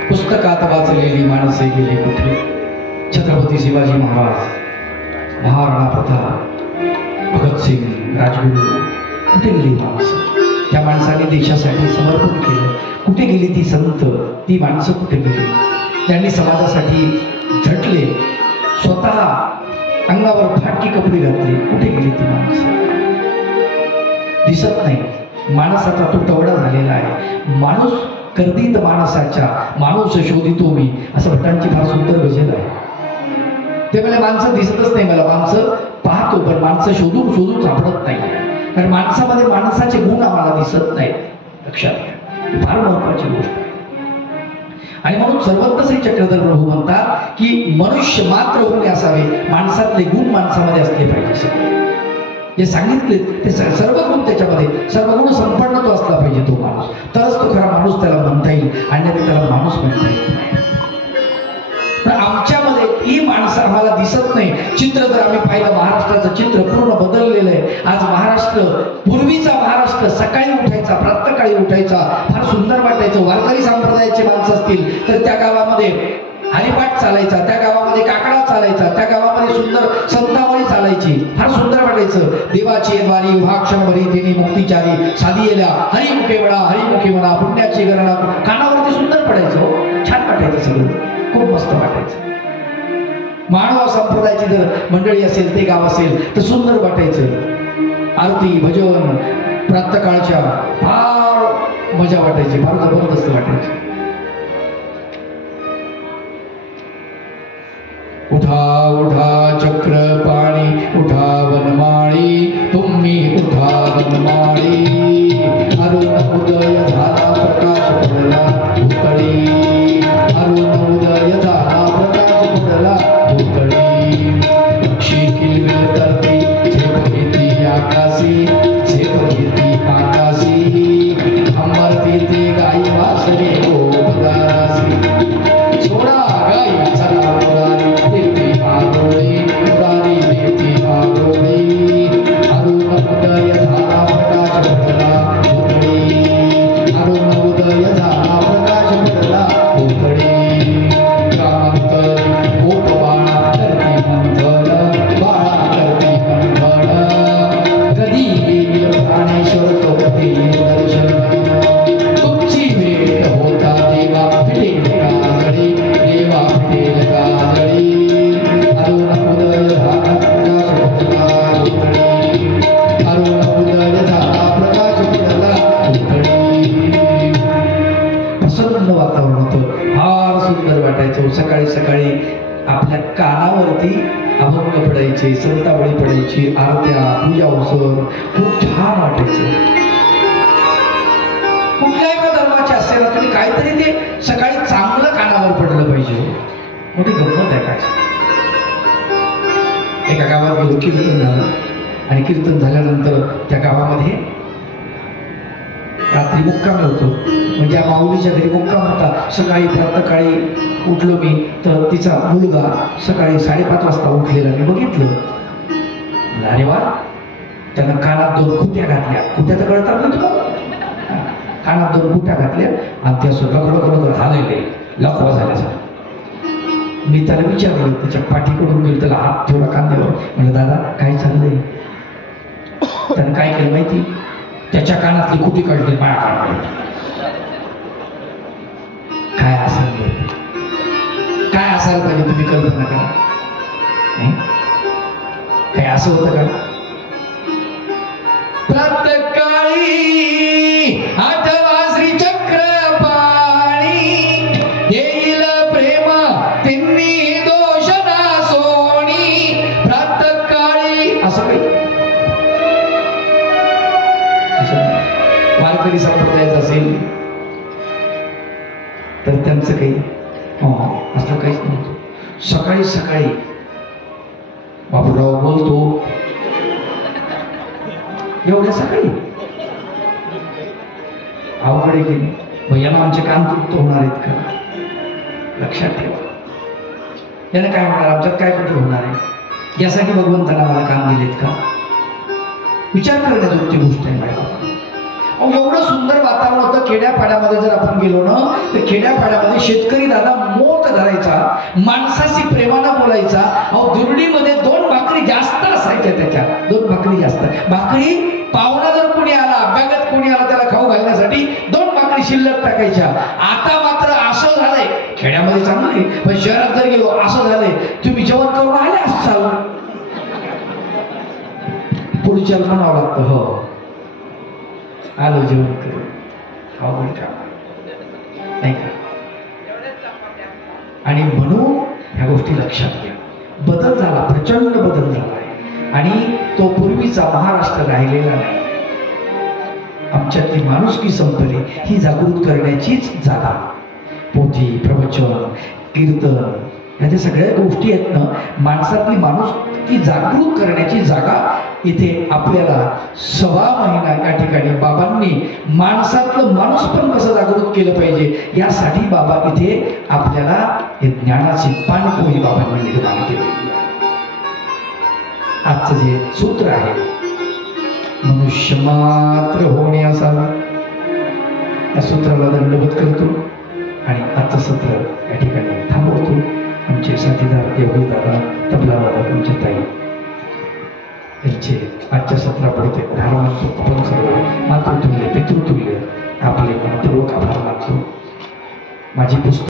पुस्तकात वाचलेली माणसे गेली कुठे? छत्रपती शिवाजी महाराज, महाराणा प्रताप, भगतसिंग, राजगुरू, कुठे गेली माणसं? त्या माणसाने देशासाठी समर्पण केलं. कुठे गेली ती संत, ती माणसं कुठे गेली? त्यांनी समाजासाठी झटले, स्वतः अंगावर फाटकी कपडे घातली. कुठे गेली ती माणसं? दिसत नाही. माणसाचा तो तवडा झालेला आहे. माणूस कर्दित माणसाच्या, माणूस शोधितो मी, असं भटांची फार सुंदर गझल आहे. ते मला माणसं दिसतच नाही, मला माणसं पाहतो पण माणसं शोधून शोधून सापडत नाही. कारण माणसामध्ये माणसाचे गुण आम्हाला दिसत नाहीत. लक्षात घ्या, ही फार महत्वाची गोष्ट आहे. आणि म्हणून सर्वत्र श्री चक्रधर प्रभू म्हणतात की मनुष्य मात्र गुण असावे, माणसातले गुण माणसामध्ये असले पाहिजे. सगळे जे सांगितले ते सर्व गुण त्याच्यामध्ये, सर्व गुण संपन्न तो असला पाहिजे तो माणूस, तरच तो खरा माणूस त्याला म्हणता येईल, अन्यथा त्याला माणूस म्हणता येईल नाही. तर आमच्यामध्ये ही माणसं आम्हाला दिसत नाही. चित्र जर आम्ही पाहिलं, महाराष्ट्राचं चित्र पूर्ण बदललेलं आहे. आज महाराष्ट्र, पूर्वीचा महाराष्ट्र सकाळी उठायचा, प्रातःकाळी उठायचा, फार सुंदर वाटायचं. वारकरी संप्रदायाचे माणसं असतील तर त्या गावामध्ये हरिपाठ चालायचा, त्या गावामध्ये काकडा चालायचा, त्या गावामध्ये सुंदर संतावळी चालायची, फार सुंदर वाटायचं. देवाची द्वारी विभाक्षण भरी तिने मुक्तिचारी साधी येल्या हरिमुखे म्हणा, हरिमुखे म्हणा, पुण्याची गणना, कानावरती सुंदर पडायचं. छान वाटायचं, सगळं खूप मस्त वाटायचं. मानव संप्रदायाची जर मंडळी असेल, ते गाव असेल तर सुंदर वाटायचं. आरती, भजन, प्रातःकाळच्या फार मजा वाटायची, फार जबरदस्त वाटायची. उठा उठा चक्रपाणी, उठा वनमाळी, तुम्ही उठा वनमाळी. अरुण उदय झाला, प्रकाश पडला भूतळी. अरुण उदय झाला, प्रकाश पडला भूतळी. पक्षी किलबिल करती, झेप घेती आकाशी, झेप घेती आकाशी. अंबरती ती गाई वासरे गोपदासी. सोडा गाई चला उडाली, देती आरोळी, उडाली देती आरोळी. अरुण उदय झाला, प्रकाश पडला भूतळी. अरुण उदय झाला, प्रकाश पडला भूतळी. क्रांत गोपवा पडायचो, सकाळी सकाळी आपल्या कानावरती अभंग पडायचे, संतावळी पडायची, आरत्या, पूजा उत्सव खूप छान वाटायचं. कुठल्याही धर्माचे असेल ना तुम्ही काहीतरी ते सकाळी चांगलं कानावर पडलं पाहिजे. मोठी गंमत आहे काय. एका गावात गेलो, कीर्तन झालं आणि कीर्तन झाल्यानंतर त्या गावामध्ये रात्री मुक्काम होतो. म्हणजे या माऊलीच्या घरी मुक्काम होता. सकाळी प्रातःकाळी उठलो मी तर तिचा मुलगा सकाळी 5:30 वाजता उठलेला मी बघितलं. अरे वा, त्यानं कानात 2 खुट्या घातल्या. खुट्या तर कळतात ना तुम्हाला, कानात 2 खुट्या घातल्या आणि त्या सुद्धा खडखड हालले लखवा झाल्याचा. मी त्याला विचारलं, त्याच्या पाठीकडून गेलो, त्याला हात थोडा कांद्यावर. म्हणजे दादा काय चाललंय? त्यानं काय केलं माहिती? त्याच्या कानातली खुटी काढली, माझ्या कानात. काय असेल, काय असायला पाहिजे तुम्ही कल्पना करा. काय असं होतं का? प्रातःकाळी आठवा श्री चक्रपाणी येईल प्रेम तिन्ही दोष ना सोनी. प्रातःकाळी असं काही वारकरी संप्रदायाचं असेल तर त्यांचं काही असं काहीच नव्हतं. सकाळी सकाळी बाबूराव बोलतो, एवढ्या सकाळी अवघड आहे की भैयाना आमचे कान तृप्त होणार आहेत का? लक्षात ठेवा. याने काय होणार, आमच्यात काय कुठे होणार आहे? यासाठी भगवंताला मला काम दिलेत का? विचार करण्याजोगती गोष्ट आहे मॅडम. एवढं सुंदर वातावरण होतं. खेड्यापाड्यामध्ये जर आपण गेलो ना तर खेड्यापाड्यामध्ये शेतकरी दादा मोत धरायचा, माणसाशी प्रेमानं बोलायचा. दुर्डीमध्ये 2 भाकरी जास्त असायच्या, त्याच्या 2 भाकरी जास्त. भाकरी पाहुणा जर कोणी आला, अभ्यागत कोणी आला, त्याला खाऊ घालण्यासाठी 2 भाकरी शिल्लक टाकायच्या. आता मात्र असं झालंय, खेड्यामध्ये चांगलं नाही पण शहरात जर गेलो असं झालंय, तुम्ही जेवण करून आले असाल, पुढच्या म्हणावं लागतं हो आलो जेवण करून. अवघड काम नाही का? आणि म्हणून ह्या गोष्टी लक्षात घ्या. बदल झाला, प्रचंड बदल झाला आहे आणि तो पूर्वीचा महाराष्ट्र राहिलेला नाही. आमच्यातली माणुसकी संपली, ही जागृत करण्याचीच जागा. पोथी, प्रवचन, कीर्तन ह्या ज्या सगळ्या गोष्टी आहेत ना, माणसातली माणुसकी जागृत करण्याची जागा इथे आपल्याला 1.25 महिना या ठिकाणी बाबांनी माणसातलं माणूस पण कसं जागृत केलं पाहिजे यासाठी बाबा इथे आपल्याला हे ज्ञानाची पाणपोई बाबांनी निर्माण केली. आजचं जे सूत्र आहे, मनुष्य मात्र होणे असावा, या सूत्राला दंडवत करतो आणि आजचं सत्र या ठिकाणी थांबवतो. आमचे साथीदार योगी दादा, तबलावादक आमच्या ताई यांचे आजच्या सत्रापुढे धारणांचं आपण सर्व मातृतुल्य पितृतुल्य आपले मनपूर्वक आभार मानतो. माझी पुस्तक